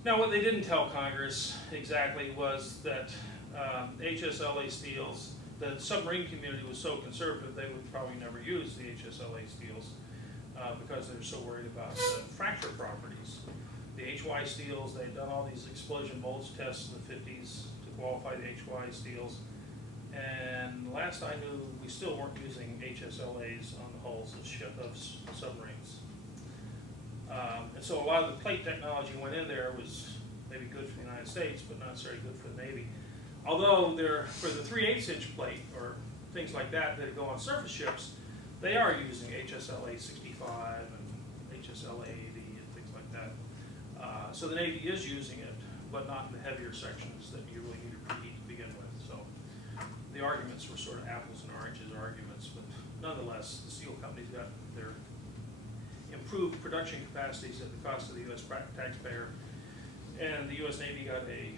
Now, what they didn't tell Congress exactly was that HSLA steels, the submarine community was so conservative they would probably never use the HSLA steels because they're so worried about fracture properties. The HY steels, they'd done all these explosion bolts tests in the 50s to qualify the HY steels. And last I knew, we still weren't using HSLAs on the hulls of submarines. And so a lot of the plate technology went in there was maybe good for the United States, but not necessarily good for the Navy. Although for the 3/8" plate or things like that that go on surface ships, they are using HSLA 65 and HSLA 80 and things like that. So the Navy is using it, but not in the heavier sections that you really need to preheat to begin with. So the arguments were sort of apples and oranges arguments, but nonetheless, the steel companies got their improved production capacities at the cost of the U.S. taxpayer, and the U.S. Navy got a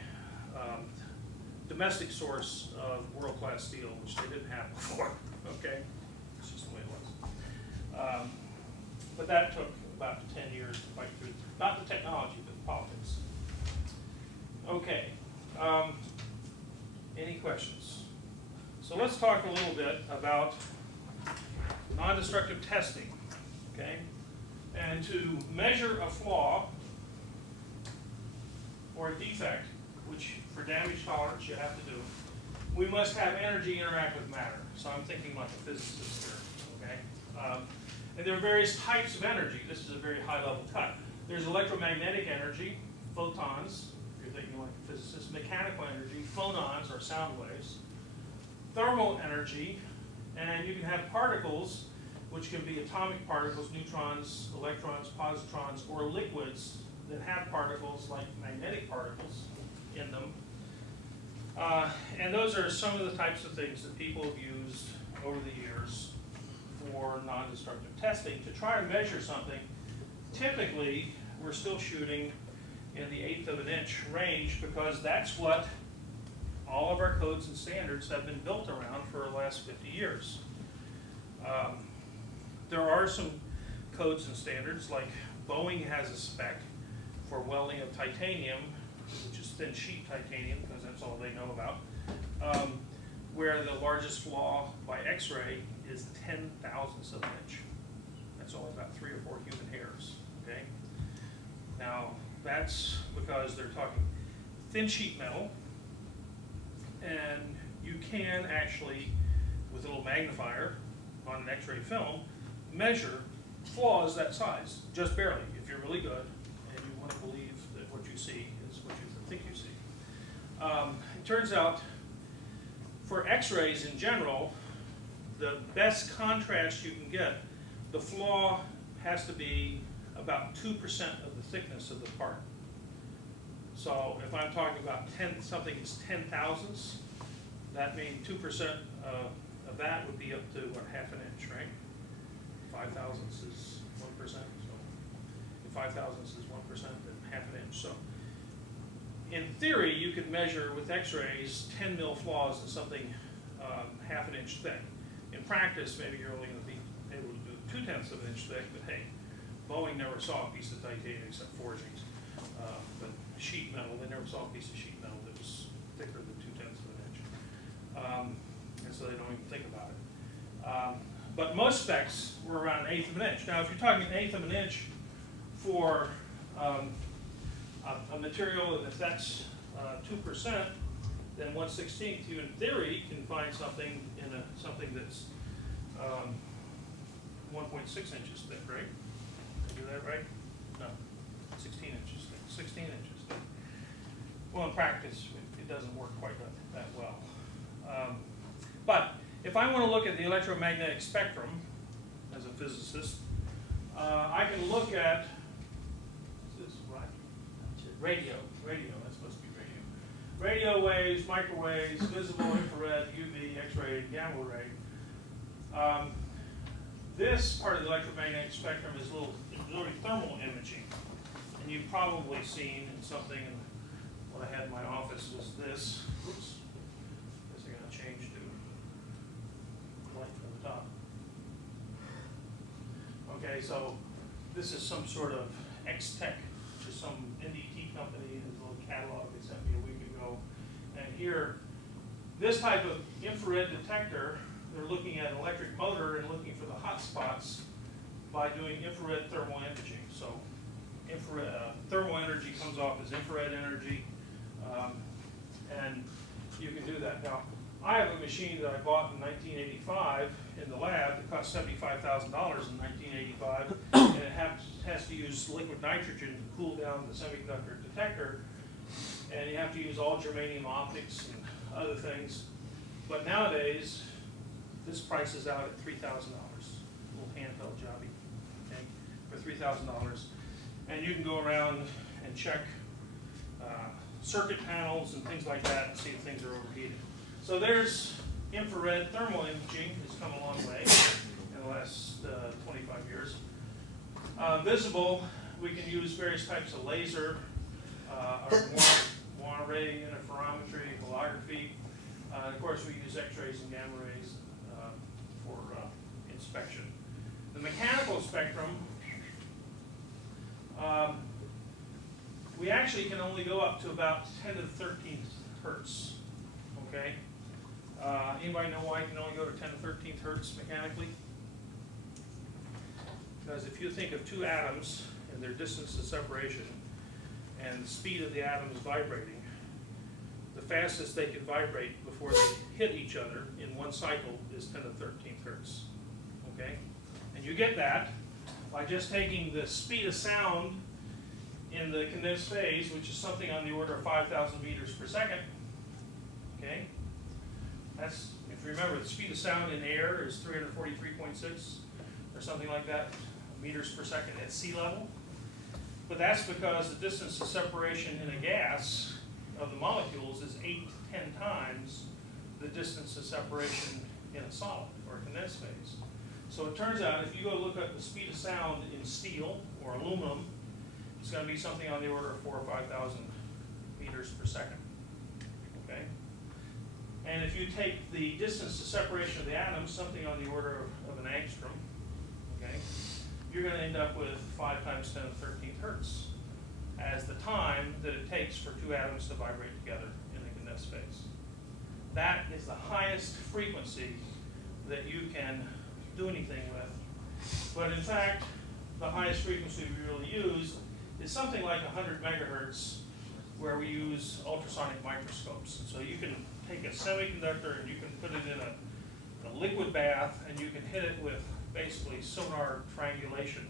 domestic source of world-class steel, which they didn't have before, okay? It's just the way it was. But that took about 10 years to fight through, not the technology, but the politics. Okay, any questions? So let's talk a little bit about non-destructive testing, okay? And to measure a flaw or a defect, which for damage tolerance you have to do, we must have energy interact with matter. So I'm thinking like a physicist here, okay? And there are various types of energy. This is a very high level cut. There's electromagnetic energy, photons, if you're thinking like a physicist, mechanical energy, phonons or sound waves, thermal energy, and you can have particles, which can be atomic particles, neutrons, electrons, positrons, or liquids that have particles like magnetic particles in them. And those are some of the types of things that people have used over the years for non-destructive testing to try to measure something. Typically, we're still shooting in the 1/8 of an inch range because that's what all of our codes and standards have been built around for the last 50 years. There are some codes and standards, like Boeing has a spec for welding of titanium, which is thin sheet titanium, because that's all they know about, where the largest flaw by X-ray is 10/1000ths of an inch. That's only about 3 or 4 human hairs, okay? Now, that's because they're talking thin sheet metal, and you can actually, with a little magnifier on an X-ray film, measure flaws that size, just barely, if you're really good and you want to believe that what you see is what you think you see. It turns out, for X-rays in general, the best contrast you can get, the flaw has to be about 2% of the thickness of the part. So if I'm talking about something is 10/1000ths, that means 2% of that would be up to, what, 1/2 an inch, right? 5/1000ths is 1%, so if 5/1000ths is 1%, then 1/2 an inch. So in theory, you could measure with X-rays 10 mil flaws in something 1/2 an inch thick. In practice, maybe you're only going to be able to do 2/10 of an inch thick, but hey, Boeing never saw a piece of titanium except forgings. But sheet metal, they never saw a piece of sheet metal that was thicker than 2/10 of an inch. And so they don't even think about it. But most specs were around 1/8 of an inch. Now, if you're talking 1/8 of an inch for a material, and if that's 2%, then 1/16, you in theory can find something in something that's 1.6 inches thick, right? Did I do that right? No, 16 inches thick. 16 inches thick. Well, in practice, it doesn't work quite that well. But if I want to look at the electromagnetic spectrum as a physicist, I can look at, is this right? Radio, that's supposed to be radio. Radio waves, microwaves, visible, infrared, UV, X-ray, gamma ray. This part of the electromagnetic spectrum is really thermal imaging. And you've probably seen in something, and what I had in my office was this. Oops. I guess I gotta change to light from the top. Okay, so this is some sort of X-Tech, which is some NDT company, there's a little catalog they sent me a week ago. And here, this type of infrared detector, they're looking at an electric motor and looking for the hot spots by doing infrared thermal imaging. So infrared thermal energy comes off as infrared energy, and you can do that. Now, I have a machine that I bought in 1985 in the lab that cost $75,000 in 1985, and it has to use liquid nitrogen to cool down the semiconductor detector, and you have to use all germanium optics and other things. But nowadays, this prices out at $3,000, a little handheld jobby, okay, for $3,000. And you can go around and check circuit panels and things like that and see if things are overheated. So there's infrared thermal imaging. It's come a long way in the last 25 years. Visible, we can use various types of laser, Moire, interferometry, holography. Of course, we use X-rays and gamma rays for inspection. The mechanical spectrum, we actually can only go up to about 10 to the 13th hertz, okay? Anybody know why you can only go to 10 to 13th hertz mechanically? Because if you think of two atoms and their distance of separation and the speed of the atoms vibrating, the fastest they can vibrate before they hit each other in one cycle is 10 to 13th hertz, okay? And you get that by just taking the speed of sound in the condensed phase, which is something on the order of 5,000 meters per second, okay? That's, if you remember, the speed of sound in air is 343.6 or something like that meters per second at sea level. But that's because the distance of separation in a gas of the molecules is 8 to 10 times the distance of separation in a solid or a condensed phase. So it turns out if you go look at the speed of sound in steel or aluminum, it's going to be something on the order of 4,000 or 5,000 meters per second. Okay? And if you take the distance of separation of the atoms, something on the order of an angstrom, okay, you're going to end up with 5 times 10 to the 13th hertz as the time that it takes for 2 atoms to vibrate together in a condensed phase. That is the highest frequency that you can do anything with. But in fact, the highest frequency we really use is something like 100 megahertz, where we use ultrasonic microscopes. So you can take a semiconductor and you can put it in a liquid bath, and you can hit it with basically sonar triangulation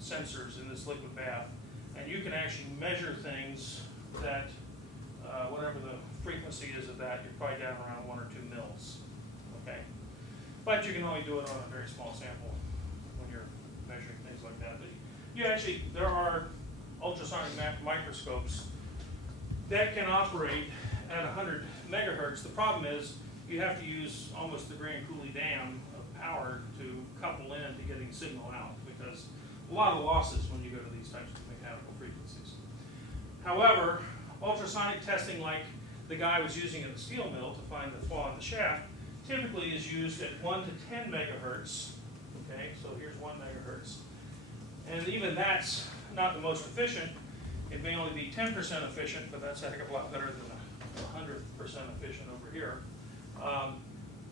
sensors in this liquid bath, and you can actually measure things that, whatever the frequency is of that, you're probably down around 1 or 2 mils, okay? But you can only do it on a very small sample when you're measuring things like that. But you actually, there are ultrasonic microscopes that can operate at 100 megahertz. The problem is you have to use almost the Grand Coulee Dam of power to couple in to getting signal out, because a lot of losses when you go to these types of mechanical frequencies. However, ultrasonic testing like the guy was using at the steel mill to find the flaw in the shaft typically is used at 1 to 10 megahertz. Okay, so here's 1 megahertz. And even that's not the most efficient. It may only be 10% efficient, but that's a heck of a lot better than 100% efficient over here.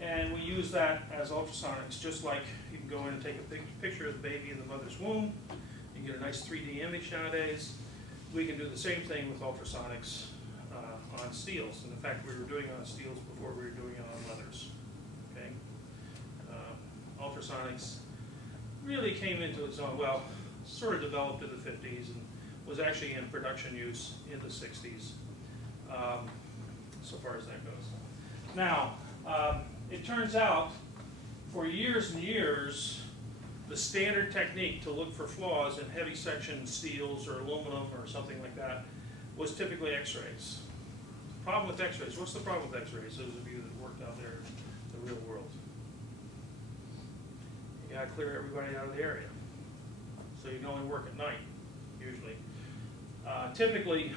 And we use that as ultrasonics, just like you can go in and take a picture of the baby in the mother's womb. You can get a nice 3D image nowadays. We can do the same thing with ultrasonics on steels. And in fact, we were doing it on steels before we were doing it on leathers. Okay? Ultrasonics really came into its own, well, sort of developed in the 50s and was actually in production use in the 60s, so far as that goes. Now, it turns out for years and years, the standard technique to look for flaws in heavy section steels or aluminum or something like that was typically x-rays. Problem with x-rays, what's the problem with x-rays, those of you that worked out there in the real world? You gotta clear everybody out of the area. So you can only work at night, usually. Typically,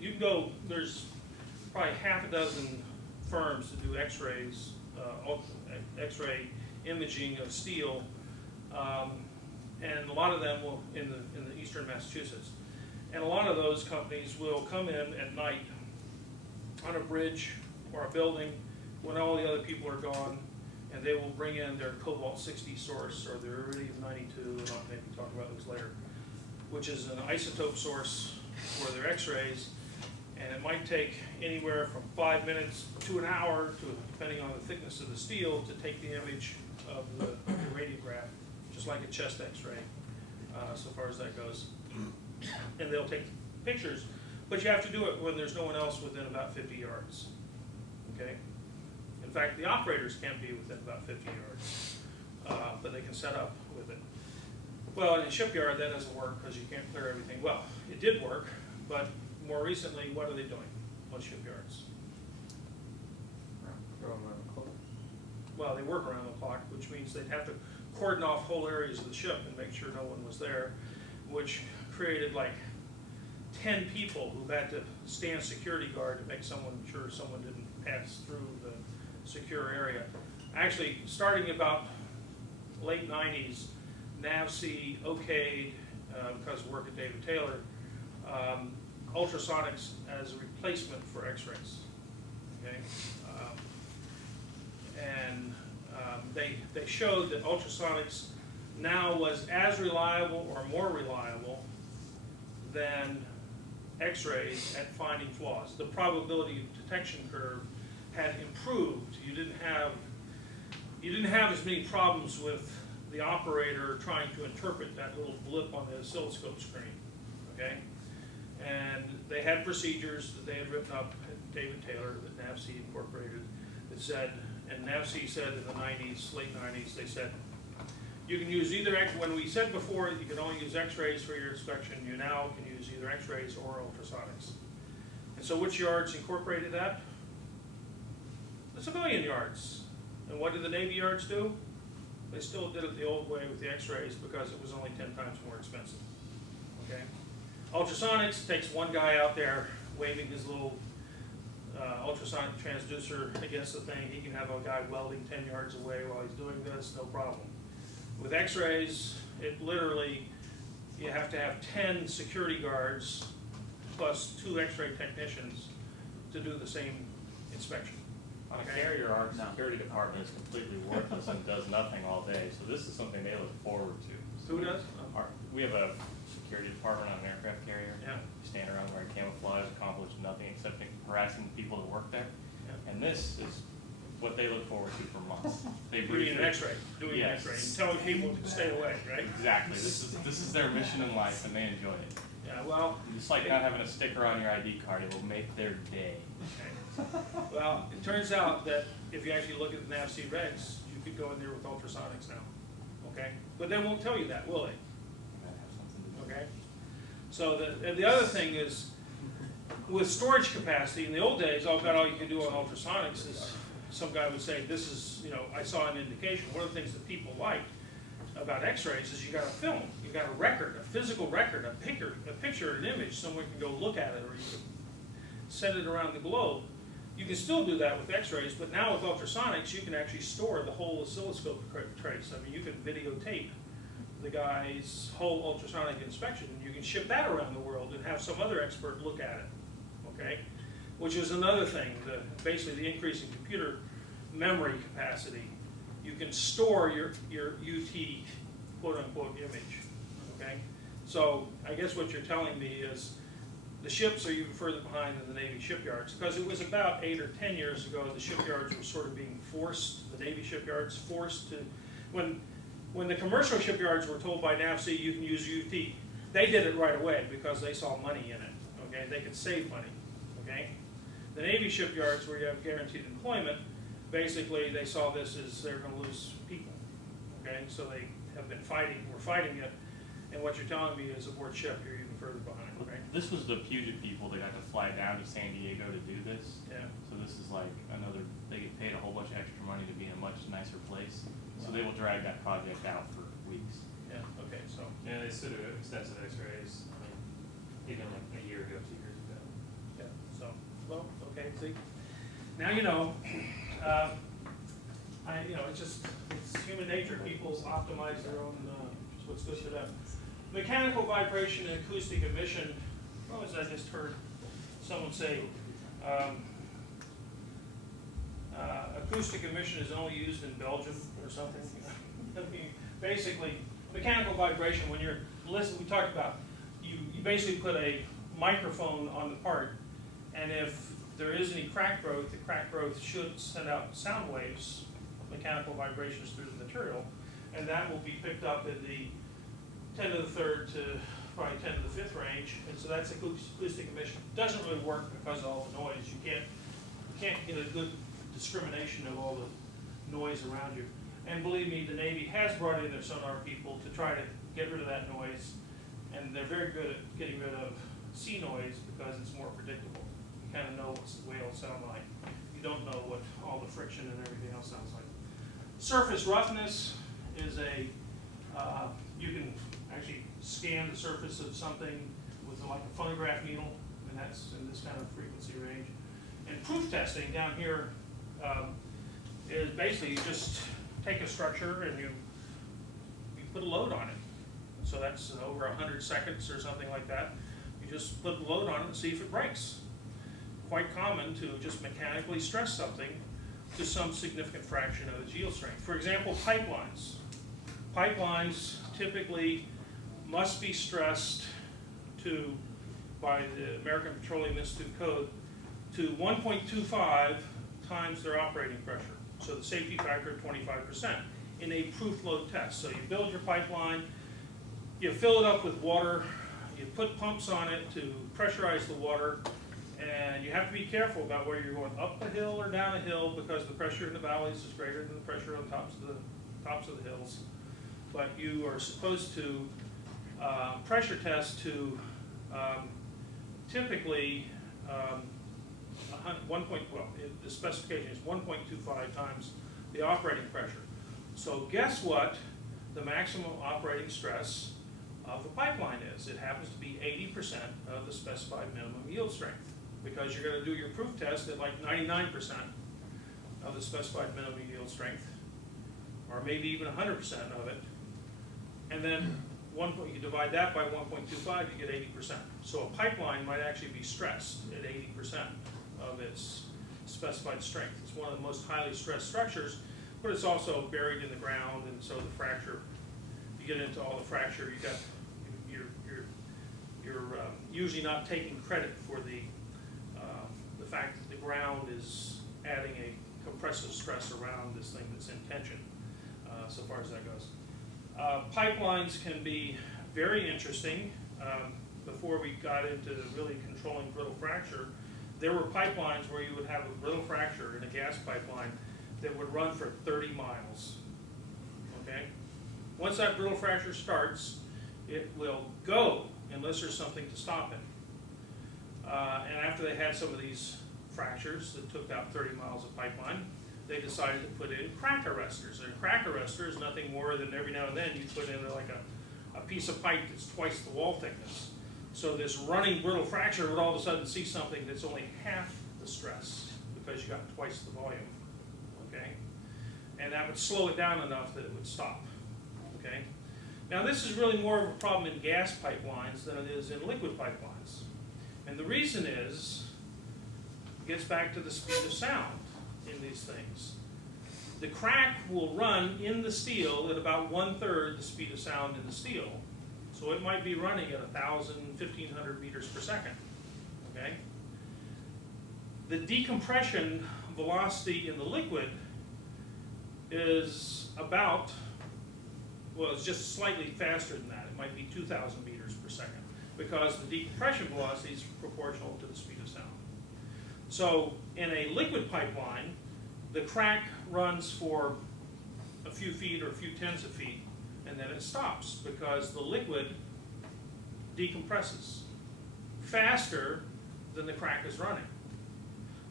you can go, there's probably half a dozen firms that do x-rays, x-ray imaging of steel, and a lot of them will in the eastern Massachusetts. And a lot of those companies will come in at night on a bridge or a building when all the other people are gone, and they will bring in their cobalt-60 source or their iridium-92, and I'll maybe talk about those later, which is an isotope source for their x-rays, and it might take anywhere from 5 minutes to an hour, depending on the thickness of the steel, to take the image of the radiograph, just like a chest x-ray, so far as that goes. And they'll take pictures, but you have to do it when there's no one else within about 50 yards, okay? In fact, the operators can't be within about 50 yards, but they can set up with it. Well, in a shipyard, that doesn't work because you can't clear everything. Well, it did work, but more recently, what are they doing, most shipyards? Well, they work around the clock, which means they'd have to cordon off whole areas of the ship and make sure no one was there, which created like 10 people who had to stand security guard to make sure someone didn't pass through the secure area. Actually, starting about late 90s, NAVSEA okayed, because of work at David Taylor, ultrasonics as a replacement for x-rays, okay? They showed that ultrasonics now was as reliable or more reliable than x-rays at finding flaws. The probability detection curve had improved. You didn't have as many problems with the operator trying to interpret that little blip on the oscilloscope screen, okay? And they had procedures that they had written up at David Taylor that NAVSEA incorporated that said, and NAVSEA said in the 90s, late 90s, they said, you can use either, when we said before that you could only use x-rays for your inspection, you now can use either x-rays or ultrasonics. And so which yards incorporated that? The civilian yards. And what did the Navy yards do? They still did it the old way with the x-rays because it was only 10 times more expensive. Okay? Ultrasonics takes one guy out there waving his little ultrasonic transducer against the thing. He can have a guy welding 10 yards away while he's doing this, no problem. With x-rays, it literally, you have to have 10 security guards plus 2 x-ray technicians to do the same inspection. On a Okay. carrier, our No. security department is completely worthless and does nothing all day, so this is something they look forward to. Who does? We have a security department on an aircraft carrier. Yeah. We stand around wearing camouflage, accomplish nothing except harassing people that work there. Yeah. And this is what they look forward to for months. They Doing brief an it. x-ray, doing an Yes. x-ray, and telling people to stay away, right? Exactly. This is their mission in life, and they enjoy it. Yeah, well, It's like not having a sticker on your ID card. It will make their day. well, it turns out that if you actually look at the NAVC regs, you could go in there with ultrasonics now, okay? But they won't tell you that, will they? Okay? So and the other thing is, with storage capacity, in the old days, all you could do on ultrasonics is, some guy would say, this is, I saw an indication. One of the things that people like about x-rays is you got a film, you got a record, a physical record, a picture, an image, someone can go look at it, or you can send it around the globe. You can still do that with x-rays, but now with ultrasonics, you can actually store the whole oscilloscope trace. I mean, you can videotape the guy's whole ultrasonic inspection, and you can ship that around the world and have some other expert look at it, okay? Which is another thing, basically the increase in computer memory capacity. You can store your UT quote-unquote image, okay? So I guess what you're telling me is the ships are even further behind than the Navy shipyards, because it was about 8 or 10 years ago the shipyards were sort of being forced, the Navy shipyards forced to, when the commercial shipyards were told by NAVC you can use UT, they did it right away because they saw money in it, okay? They could save money, okay? The Navy shipyards, where you have guaranteed employment, basically they saw this as they're going to lose people, okay? So they have been we're fighting it, and what you're telling me is aboard ship you're even further behind, right? This was the Puget people that got to fly down to San Diego to do this. Yeah. So this is like they get paid a whole bunch of extra money to be in a much nicer place. So they will drag that project out for weeks. Yeah, okay, so. Yeah, they still do extensive x-rays, even like a year ago, 2 years ago. Yeah, so, well, okay, see, now you know, it's human nature, people optimize their own, what's good for them. Mechanical vibration and acoustic emission, what was I just heard someone say, acoustic emission is only used in Belgium or something. I mean, basically, mechanical vibration, when you're listening, we talked about, you basically put a microphone on the part, and if there is any crack growth, the crack growth should send out sound waves, mechanical vibrations through the material, and that will be picked up in the 10 to the third to probably 10 to the 5th range, and so that's acoustic emission. It doesn't really work because of all the noise. You can't get a good discrimination of all the noise around you. And believe me, the Navy has brought in their sonar people to try to get rid of that noise, and they're very good at getting rid of sea noise because it's more predictable. You kind of know what the whales sound like. You don't know what all the friction and everything else sounds like. Surface roughness is you can actually scan the surface of something with like a phonograph needle, and that's in this kind of frequency range. And proof testing down here is basically you just take a structure and you put a load on it. So that's over 100 seconds or something like that. You just put the load on it and see if it breaks. Quite common to just mechanically stress something to some significant fraction of the geo strength. For example, pipelines. Pipelines typically must be stressed by the American Petroleum Institute code to 1.25 times their operating pressure. So the safety factor of 25% in a proof load test. So you build your pipeline, you fill it up with water, you put pumps on it to pressurize the water, and you have to be careful about whether you're going up a hill or down a hill because the pressure in the valleys is greater than the pressure on tops of the hills. But you are supposed to pressure test to typically the specification is 1.25 times the operating pressure. So guess what the maximum operating stress of the pipeline is? It happens to be 80% of the specified minimum yield strength, because you're going to do your proof test at like 99% of the specified minimum yield strength, or maybe even 100% of it, and then you divide that by 1.25, you get 80%. So a pipeline might actually be stressed at 80% of its specified strength. It's one of the most highly stressed structures, but it's also buried in the ground, and so the fracture, you get into all the fracture, you're usually not taking credit for the fact that the ground is adding a compressive stress around this thing that's in tension, so far as that goes. Pipelines can be very interesting. Before we got into really controlling brittle fracture, there were pipelines where you would have a brittle fracture in a gas pipeline that would run for 30 miles. Okay? Once that brittle fracture starts, it will go unless there's something to stop it. And after they had some of these fractures that took out 30 miles of pipeline, they decided to put in crack arresters. And a crack arrestor is nothing more than every now and then you put in like a piece of pipe that's twice the wall thickness. So this running brittle fracture would all of a sudden see something that's only half the stress because you got twice the volume, okay? And that would slow it down enough that it would stop, okay? Now this is really more of a problem in gas pipelines than it is in liquid pipelines. And the reason is, it gets back to the speed of sound in these things. The crack will run in the steel at about 1/3 the speed of sound in the steel. So it might be running at 1,000, 1,500 meters per second, okay? The decompression velocity in the liquid is about, well, it's just slightly faster than that. It might be 2,000 meters per second, because the decompression velocity is proportional to the speed of sound. So in a liquid pipeline, the crack runs for a few feet or a few tens of feet, and then it stops because the liquid decompresses faster than the crack is running.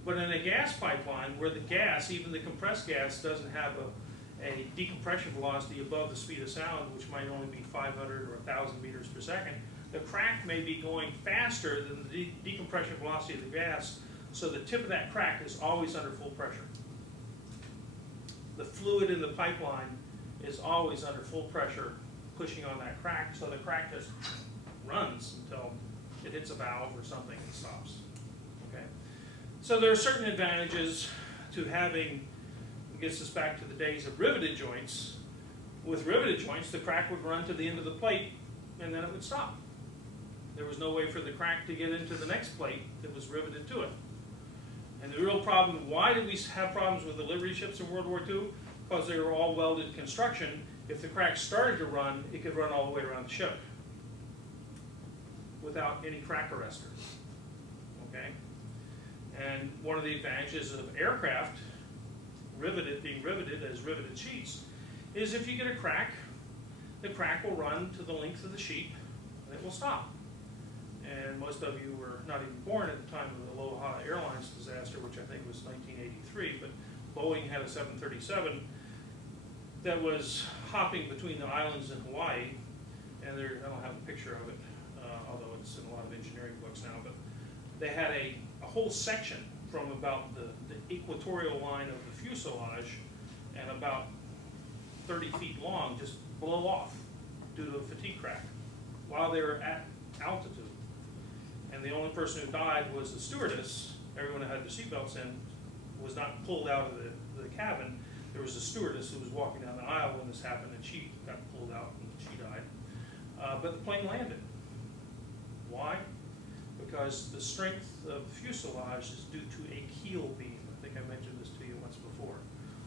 But in a gas pipeline, where the gas, even the compressed gas, doesn't have a decompression velocity above the speed of sound, which might only be 500 or 1,000 meters per second, the crack may be going faster than the decompression velocity of the gas, so the tip of that crack is always under full pressure. The fluid in the pipeline is always under full pressure, pushing on that crack, so the crack just runs until it hits a valve or something and stops. Okay? So there are certain advantages to having, it gets us back to the days of riveted joints. With riveted joints, the crack would run to the end of the plate and then it would stop. There was no way for the crack to get into the next plate that was riveted to it. And the real problem, why did we have problems with the Liberty ships in World War II? Because they were all welded construction. If the crack started to run, it could run all the way around the ship without any crack arrester, okay? And one of the advantages of aircraft being riveted as riveted sheets is if you get a crack, the crack will run to the length of the sheet and it will stop. And most of you were not even born at the time of the Aloha Airlines disaster, which I think was 1983, but Boeing had a 737 that was hopping between the islands in Hawaii, and I don't have a picture of it, although it's in a lot of engineering books now, but they had a whole section from about the equatorial line of the fuselage and about 30 feet long just blow off due to a fatigue crack while they were at altitude. And the only person who died was the stewardess. Everyone who had their seatbelts in was not pulled out of the cabin. There was a stewardess who was walking down the aisle when this happened, and she got pulled out and she died. But the plane landed. Why? Because the strength of fuselage is due to a keel beam. I think I mentioned this to you once before.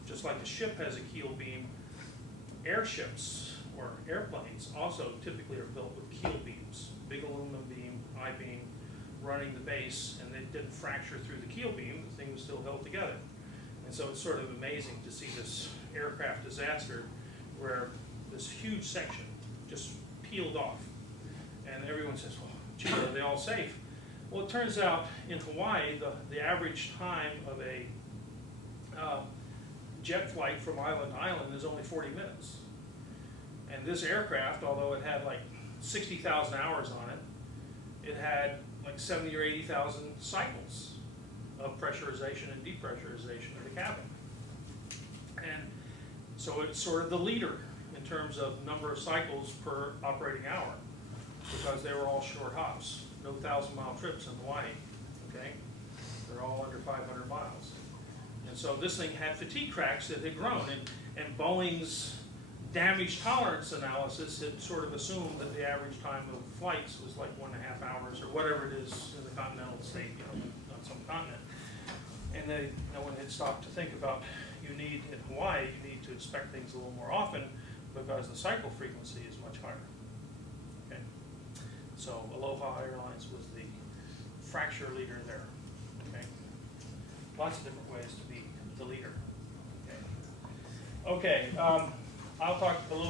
Just like a ship has a keel beam, airships or airplanes also typically are built with keel beams. Big aluminum beam, I-beam, running the base, and they didn't fracture through the keel beam. The thing was still held together. And so it's sort of amazing to see this aircraft disaster where this huge section just peeled off. And everyone says, well, gee, are they all safe? Well, it turns out in Hawaii, the average time of a jet flight from island to island is only 40 minutes. And this aircraft, although it had like 60,000 hours on it, it had like 70 or 80,000 cycles of pressurization and depressurization of the cabin. And so it's sort of the leader in terms of number of cycles per operating hour, because they were all short hops, no 1,000-mile trips in Hawaii, okay? They're all under 500 miles. And so this thing had fatigue cracks that had grown, and Boeing's damage tolerance analysis had sort of assumed that the average time of flights was like 1.5 hours, or whatever it is in the continental state, you know, on some continent. And they, no one had stopped to think about, in Hawaii, you need to inspect things a little more often because the cycle frequency is much higher. Okay, so Aloha Airlines was the fracture leader there. Okay, lots of different ways to be the leader. Okay, I'll talk a little